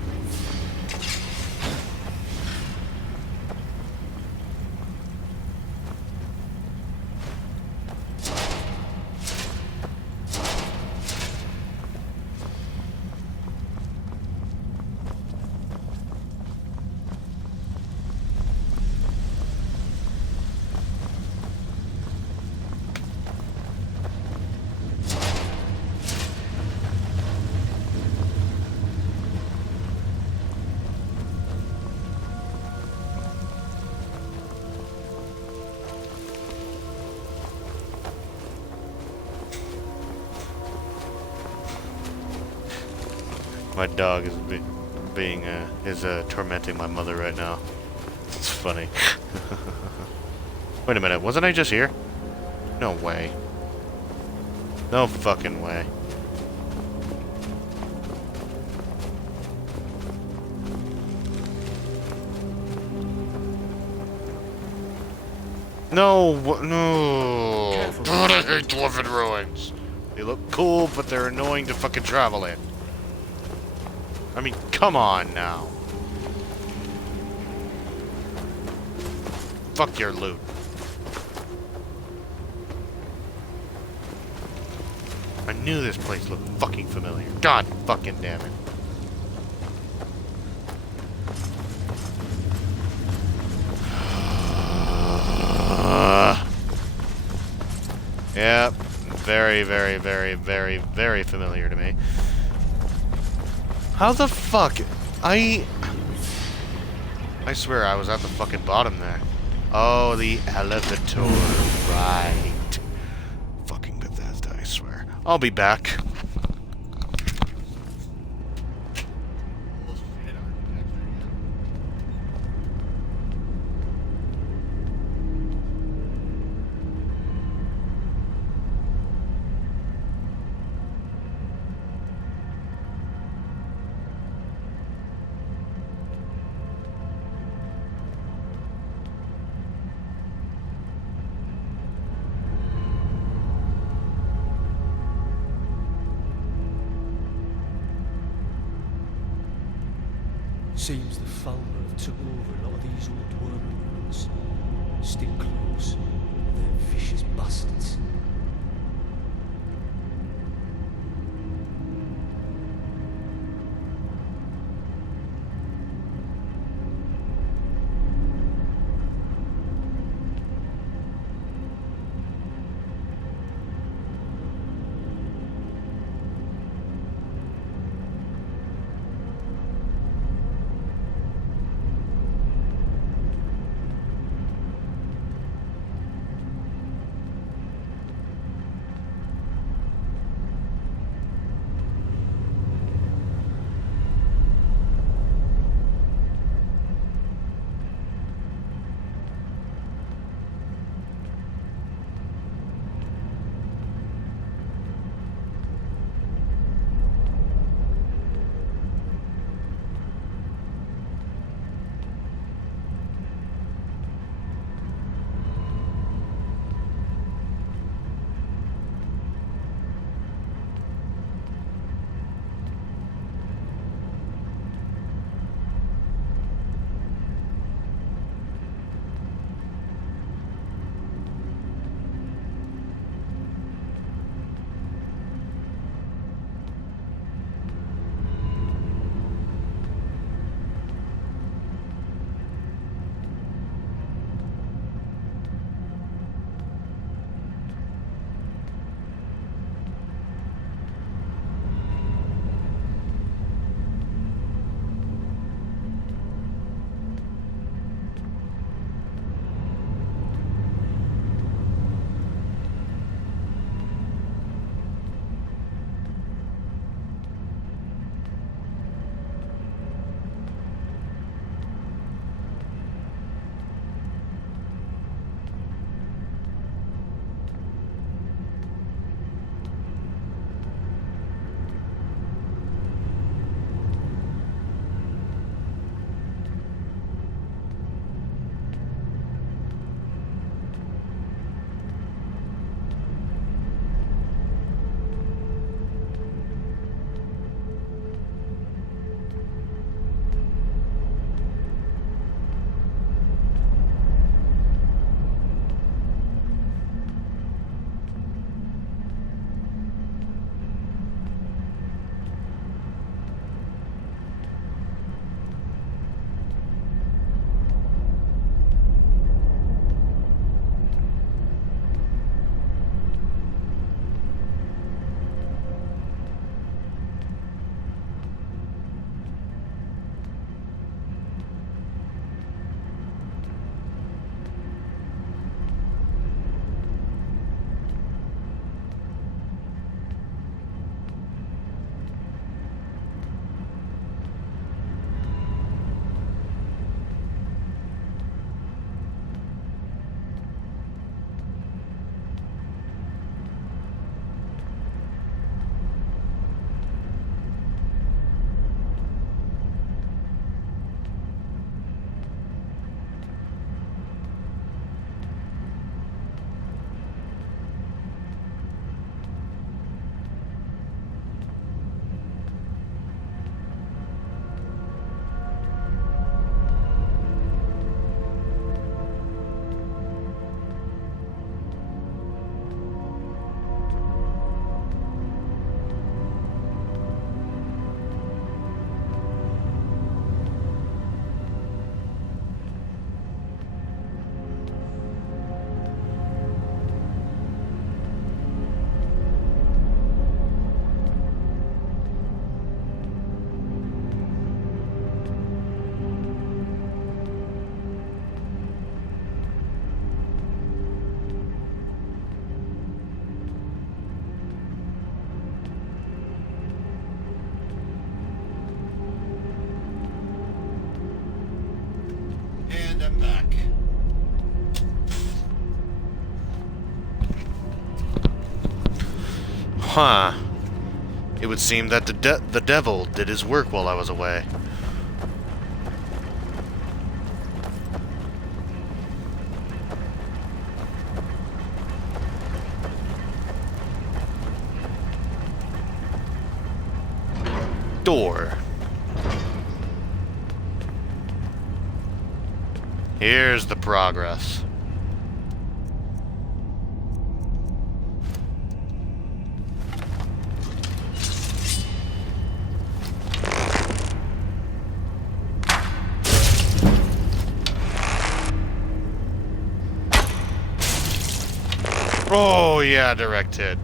My dog is tormenting my mother right now. It's funny. Wait a minute, wasn't I just here? No way. No fucking way. No, no. God, I hate Dwarven Ruins. They look cool, but they're annoying to fucking travel in. I mean, come on now. Fuck your loot. I knew this place looked fucking familiar. God fucking damn it. Yep. Very, very, very, very, very familiar to me. How the fuck? I swear I was at the fucking bottom there. Oh, the elevator. Right. Fucking Bethesda, I swear. I'll be back. Seems the Falmer have took over a lot of these old dwarven ruins. Stick close. They're vicious bastards. And I'm back. Huh. It would seem that the devil did his work while I was away. Door. Here's the progress. Oh yeah, direct hit.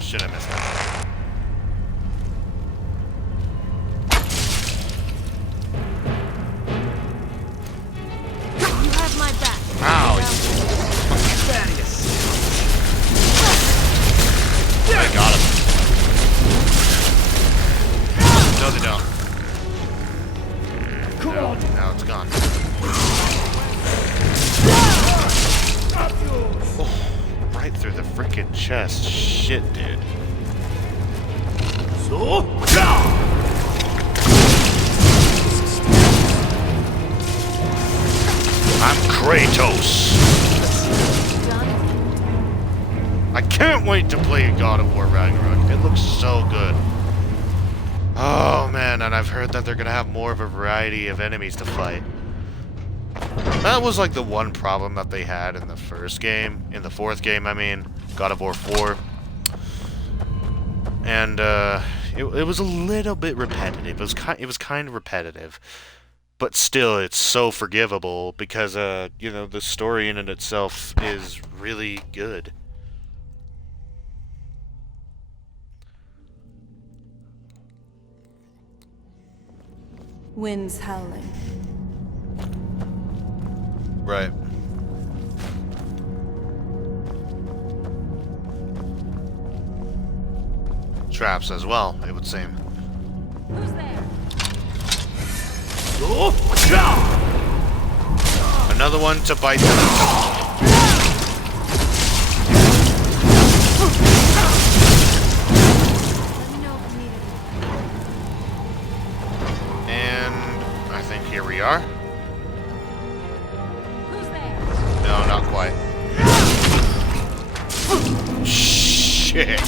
Should have missed that. You have my back. Ow! I got him. No, they don't. No, now it's gone. Oh, right through the freaking chest. Shit, dude. I'm Kratos. I can't wait to play God of War Ragnarok. It looks so good. Oh man, and I've heard that they're gonna have more of a variety of enemies to fight. That was like the one problem that they had in the first game, in the fourth game, I mean, God of War 4. And it was a little bit repetitive. It was kind of repetitive, but still, it's so forgivable because you know, the story in it itself is really good. Winds howling. Right. Traps as well, it would seem. Who's there? Another one to bite them. Let me know if you need anything. And I think here we are. Who's there? No, not quite. Shit.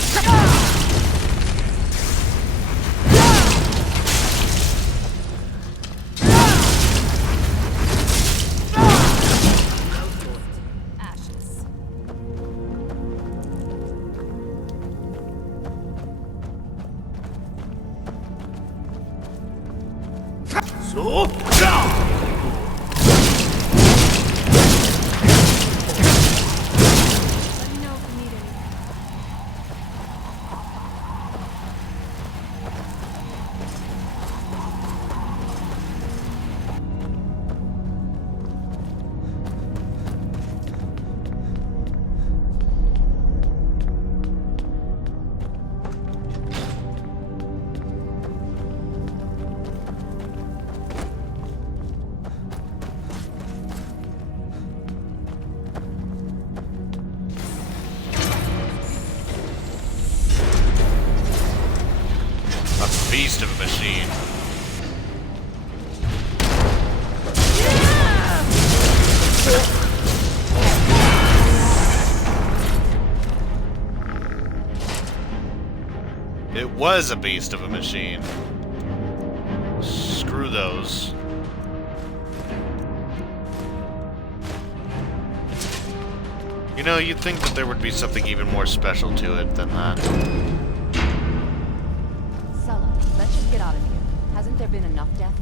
Ashes. Let me know if you need anything. A beast of a machine. It was a beast of a machine. Screw those. You know, you'd think that there would be something even more special to it than that. Sulla, let's just get out of here. Hasn't there been enough death?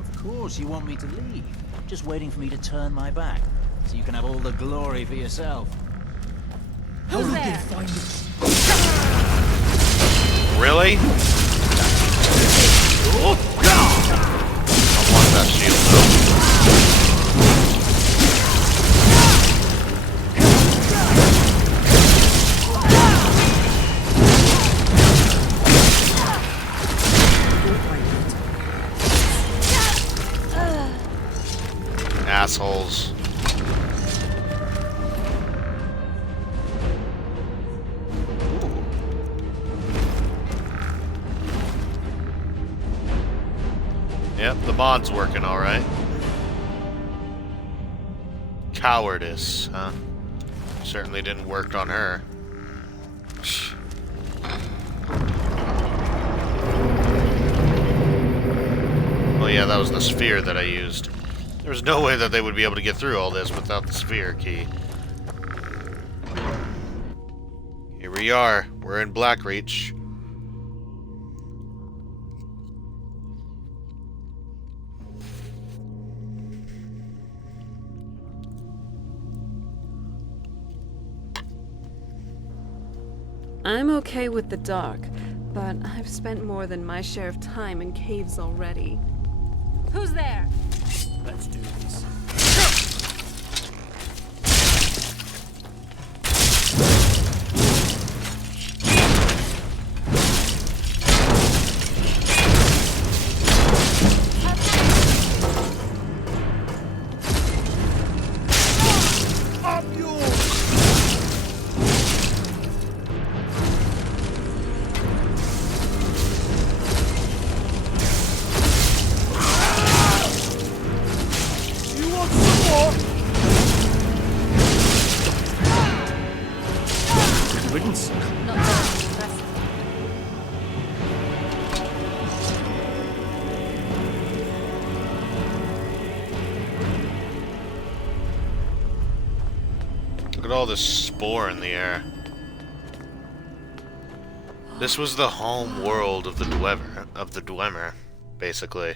Of course you want me to leave. Just waiting for me to turn my back, so you can have all the glory for yourself. Who's there? Really? I want that shield though. assholes. Yep, the mod's working alright. Cowardice, huh? Certainly didn't work on her. Oh yeah, that was the sphere that I used. There was no way that they would be able to get through all this without the sphere key. Here we are. We're in Blackreach. I'm okay with the dark, but I've spent more than my share of time in caves already. Who's there? Let's do this. Look at all this spore in the air. This was the home world of the Dwemer, basically.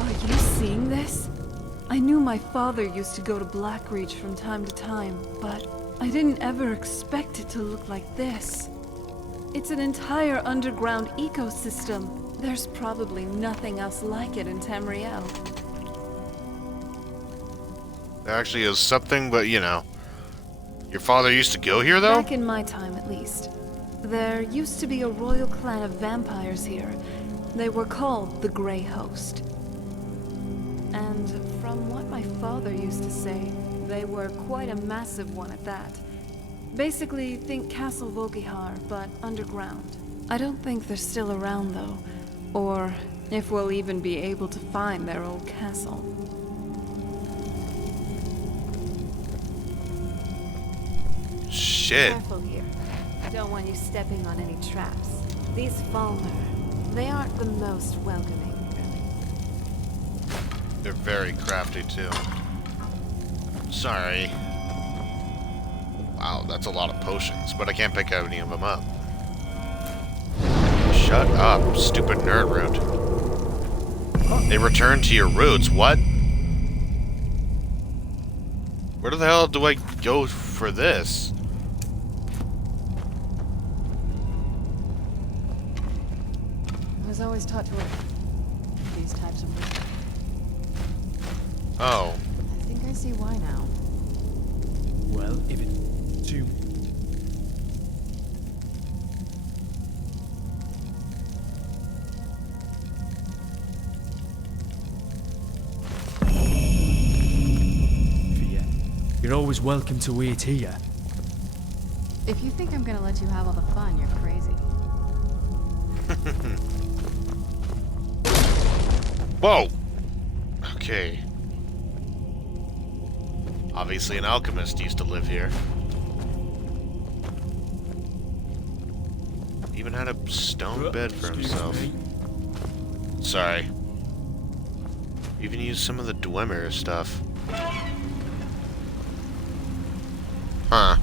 Are you seeing this? I knew my father used to go to Blackreach from time to time, but I didn't ever expect it to look like this. It's an entire underground ecosystem. There's probably nothing else like it in Tamriel. There actually is something, but you know. Your father used to go here, though? Back in my time, at least. There used to be a royal clan of vampires here. They were called the Grey Host. And from what my father used to say, they were quite a massive one at that. Basically, think Castle Volkihar, but underground. I don't think they're still around, though. Or if we'll even be able to find their old castle. Shit. Careful here. I don't want you stepping on any traps. These Falmer, they aren't the most welcoming, really. They're very crafty, too. Sorry. Wow, that's a lot of potions, but I can't pick any of them up. Shut up, stupid nerd root. They return to your roots, what? Where the hell do I go for this? I was always taught to avoid these types of rituals. Oh. I think I see why now. Well, if it... too... Fia, you're always welcome to wait here. If you think I'm gonna let you have all the fun, you're crazy. Whoa! Okay. Obviously an alchemist used to live here. Even had a stone bed for himself. Sorry. Even used some of the Dwemer stuff. Huh.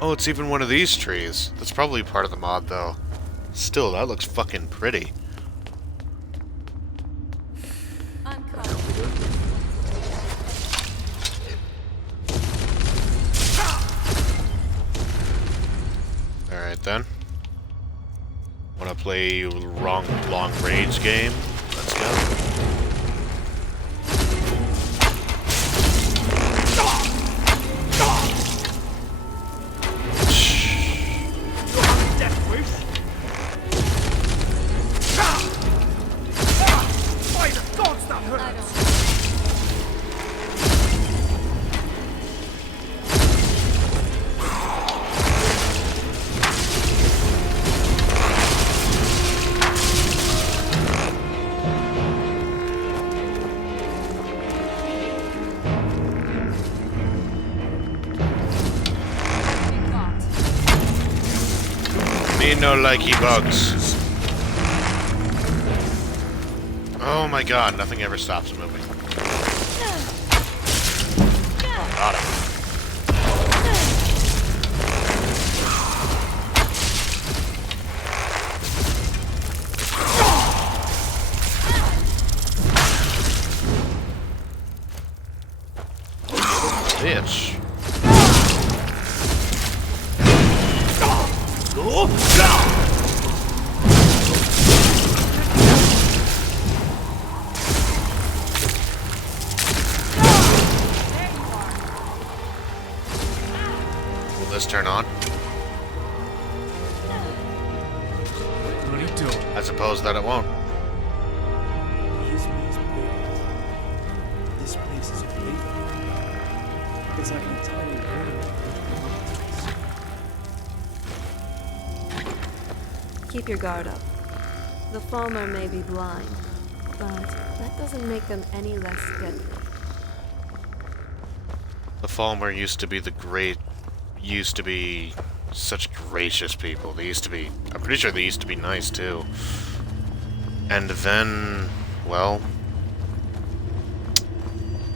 Oh, it's even one of these trees. That's probably part of the mod, though. Still, that looks fucking pretty. then. Wanna play long range game? Let's go. By the gods, that hurts! Me no likey bugs. Oh my god, nothing ever stops moving. Got him. Bitch. Will this turn on? Bloody door. I suppose that it won't. This place is big. This place is big. It's like an entire world. Keep your guard up. The Falmer may be blind, but that doesn't make them any less deadly. The Falmer used to be such gracious people. They used to be, I'm pretty sure they used to be nice too. And then, well,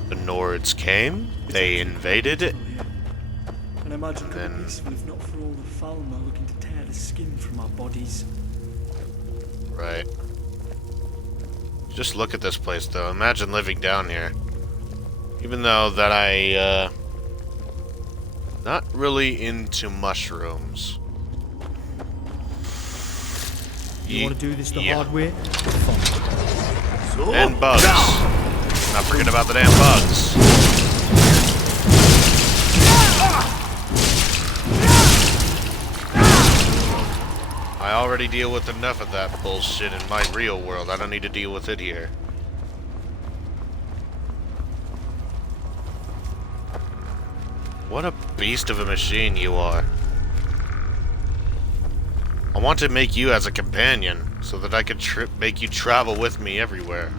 the Nords came, they invaded it, And imagine And could then- be peaceful if not for all the Falmer looking to tear the skin from our bodies. right? Just look at this place though, imagine living down here. Even though that not really into mushrooms. You want to do this the Yeah. hard way? And bugs. Not forget about the damn bugs. I already deal with enough of that bullshit in my real world. I don't need to deal with it here. What a beast of a machine you are. I want to make you as a companion so that I could make you travel with me everywhere.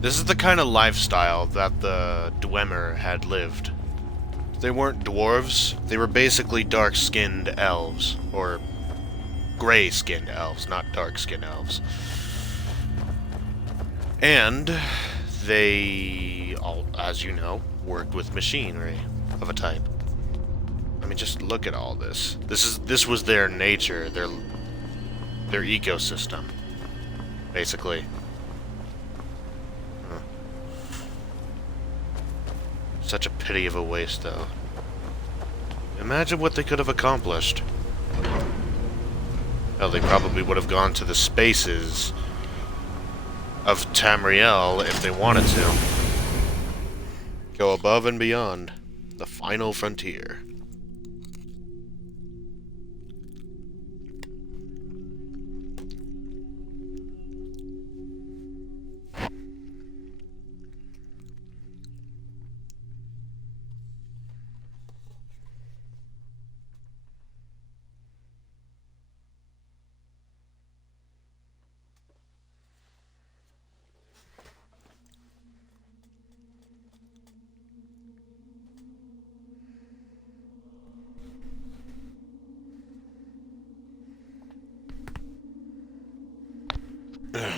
This is the kind of lifestyle that the Dwemer had lived. They weren't dwarves, they were basically dark-skinned elves, or gray-skinned elves, not dark-skinned elves. And they, all, as you know, worked with machinery of a type. I mean, just look at all this. This was their nature, their ecosystem, basically. Such a pity of a waste, though. Imagine what they could have accomplished. Hell, they probably would have gone to the spaces of Tamriel if they wanted to. Go above and beyond. The final frontier.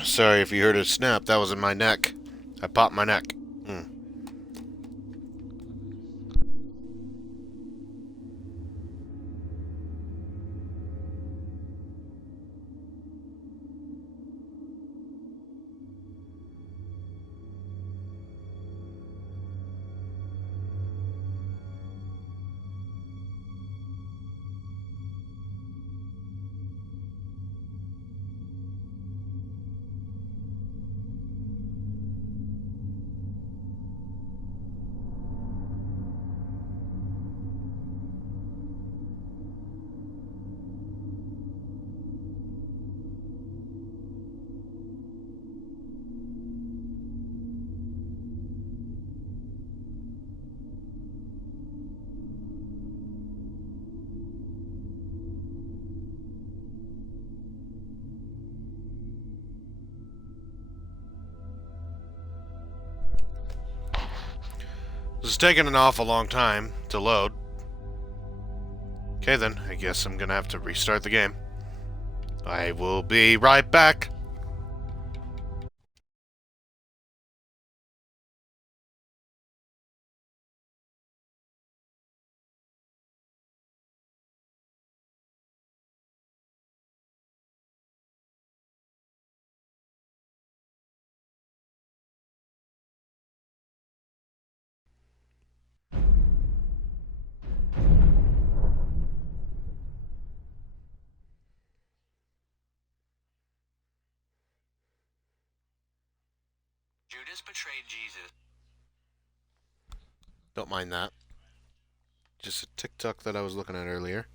Sorry if you heard a snap, that was in my neck. I popped my neck. This is taking an awful long time to load. Okay then, I guess I'm gonna have to restart the game. I will be right back. Judas betrayed Jesus. Don't mind that. Just a TikTok that I was looking at earlier.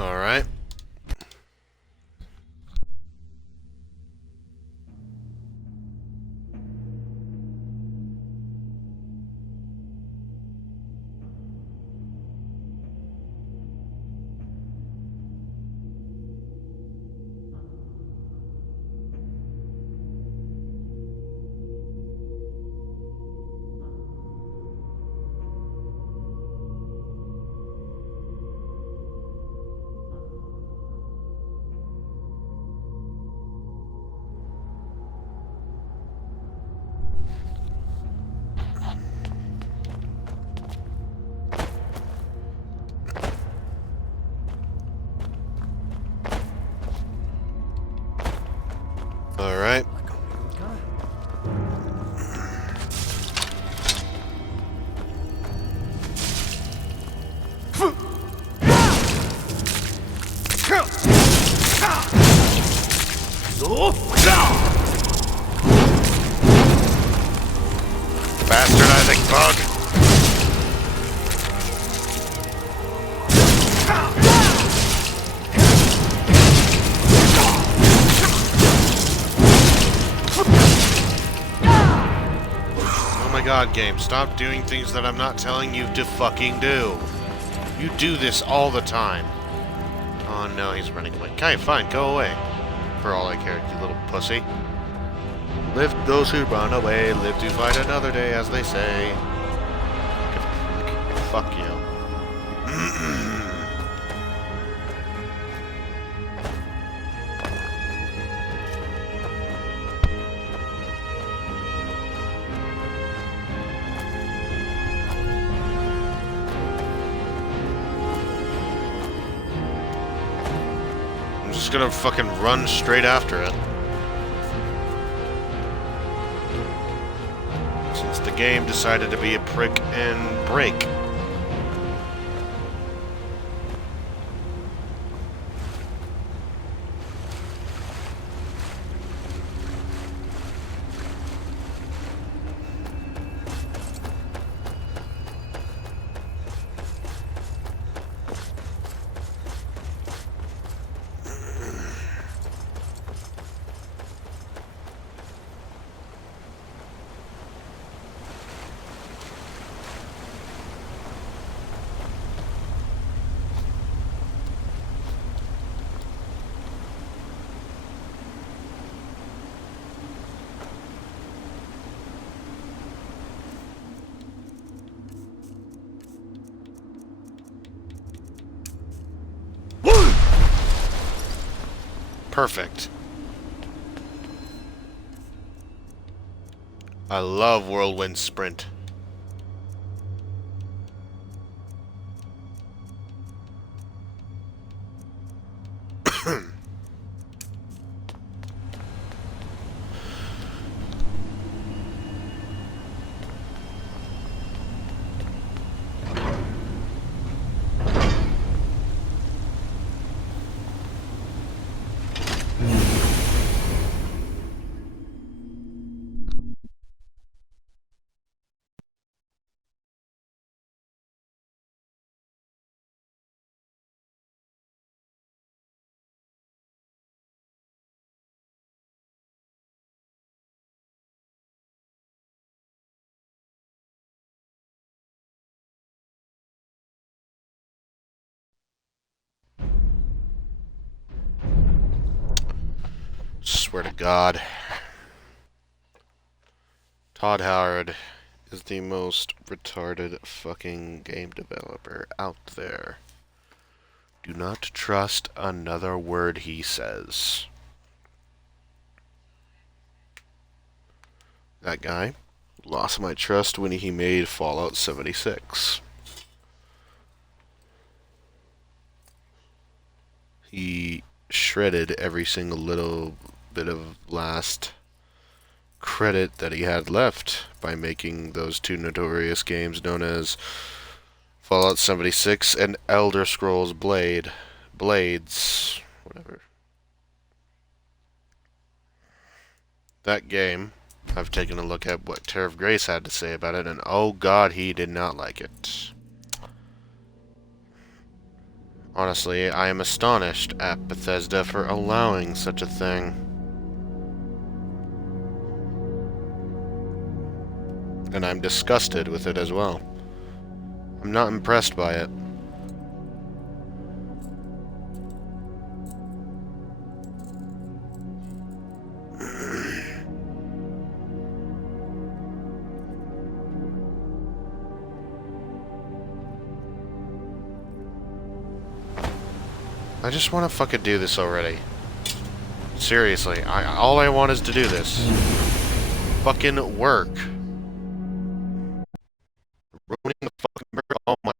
Alright. Alright. Bastardizing bug! Oh my god, game, stop doing things that I'm not telling you to fucking do. You do this all the time. Oh no, he's running away. Okay, fine, go away. For all I care, you little pussy. Live those who run away, live to fight another day, as they say. Fuck you. I'm just gonna fucking run straight after it. Since the game decided to be a prick and break. Perfect. I love Whirlwind Sprint. Swear to God. Todd Howard is the most retarded fucking game developer out there. Do not trust another word he says. That guy lost my trust when he made Fallout 76. He shredded every single little bit of last credit that he had left by making those two notorious games known as Fallout 76 and Elder Scrolls Blades, whatever. That game, I've taken a look at what Tear of Grace had to say about it, and oh god, he did not like it. Honestly, I am astonished at Bethesda for allowing such a thing. And I'm disgusted with it as well. I'm not impressed by it. I just want to fucking do this already. Seriously, all I want is to do this. Fucking work. Ruining the fucking bird all my...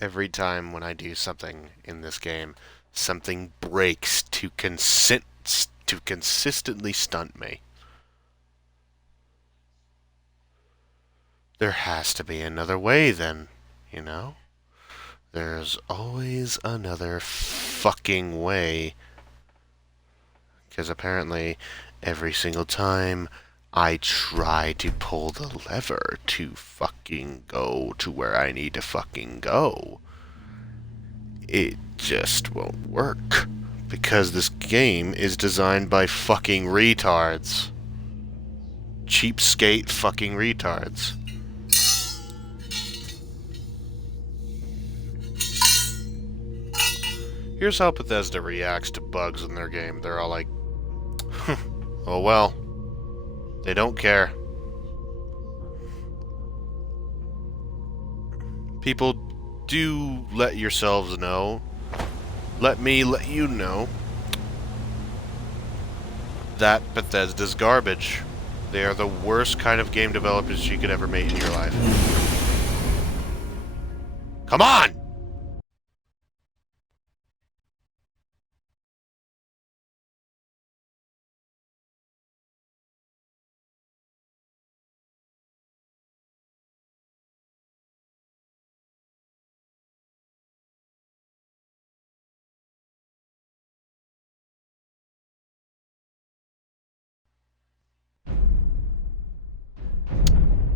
Every time when I do something in this game, something breaks to consistently stunt me. There has to be another way then, you know? There's always another fucking way. Because apparently, every single time I try to pull the lever to fucking go to where I need to fucking go, it just won't work. Because this game is designed by fucking retards. Cheapskate fucking retards. Here's how Bethesda reacts to bugs in their game. They're all like, oh well. They don't care. People, do let yourselves know. Let me let you know that Bethesda's garbage. They are the worst kind of game developers you could ever meet in your life. Come on!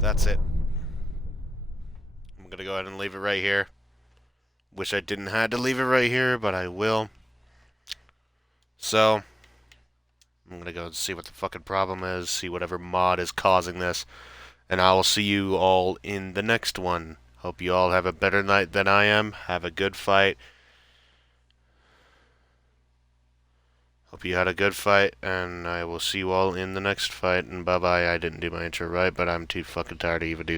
That's it. I'm gonna go ahead and leave it right here. Wish I didn't have to leave it right here, but I will. So, I'm gonna go see what the fucking problem is, see whatever mod is causing this, and I will see you all in the next one. Hope you all have a better night than I am. Have a good fight. Hope you had a good fight, and I will see you all in the next fight, and bye-bye. I didn't do my intro right, but I'm too fucking tired to even do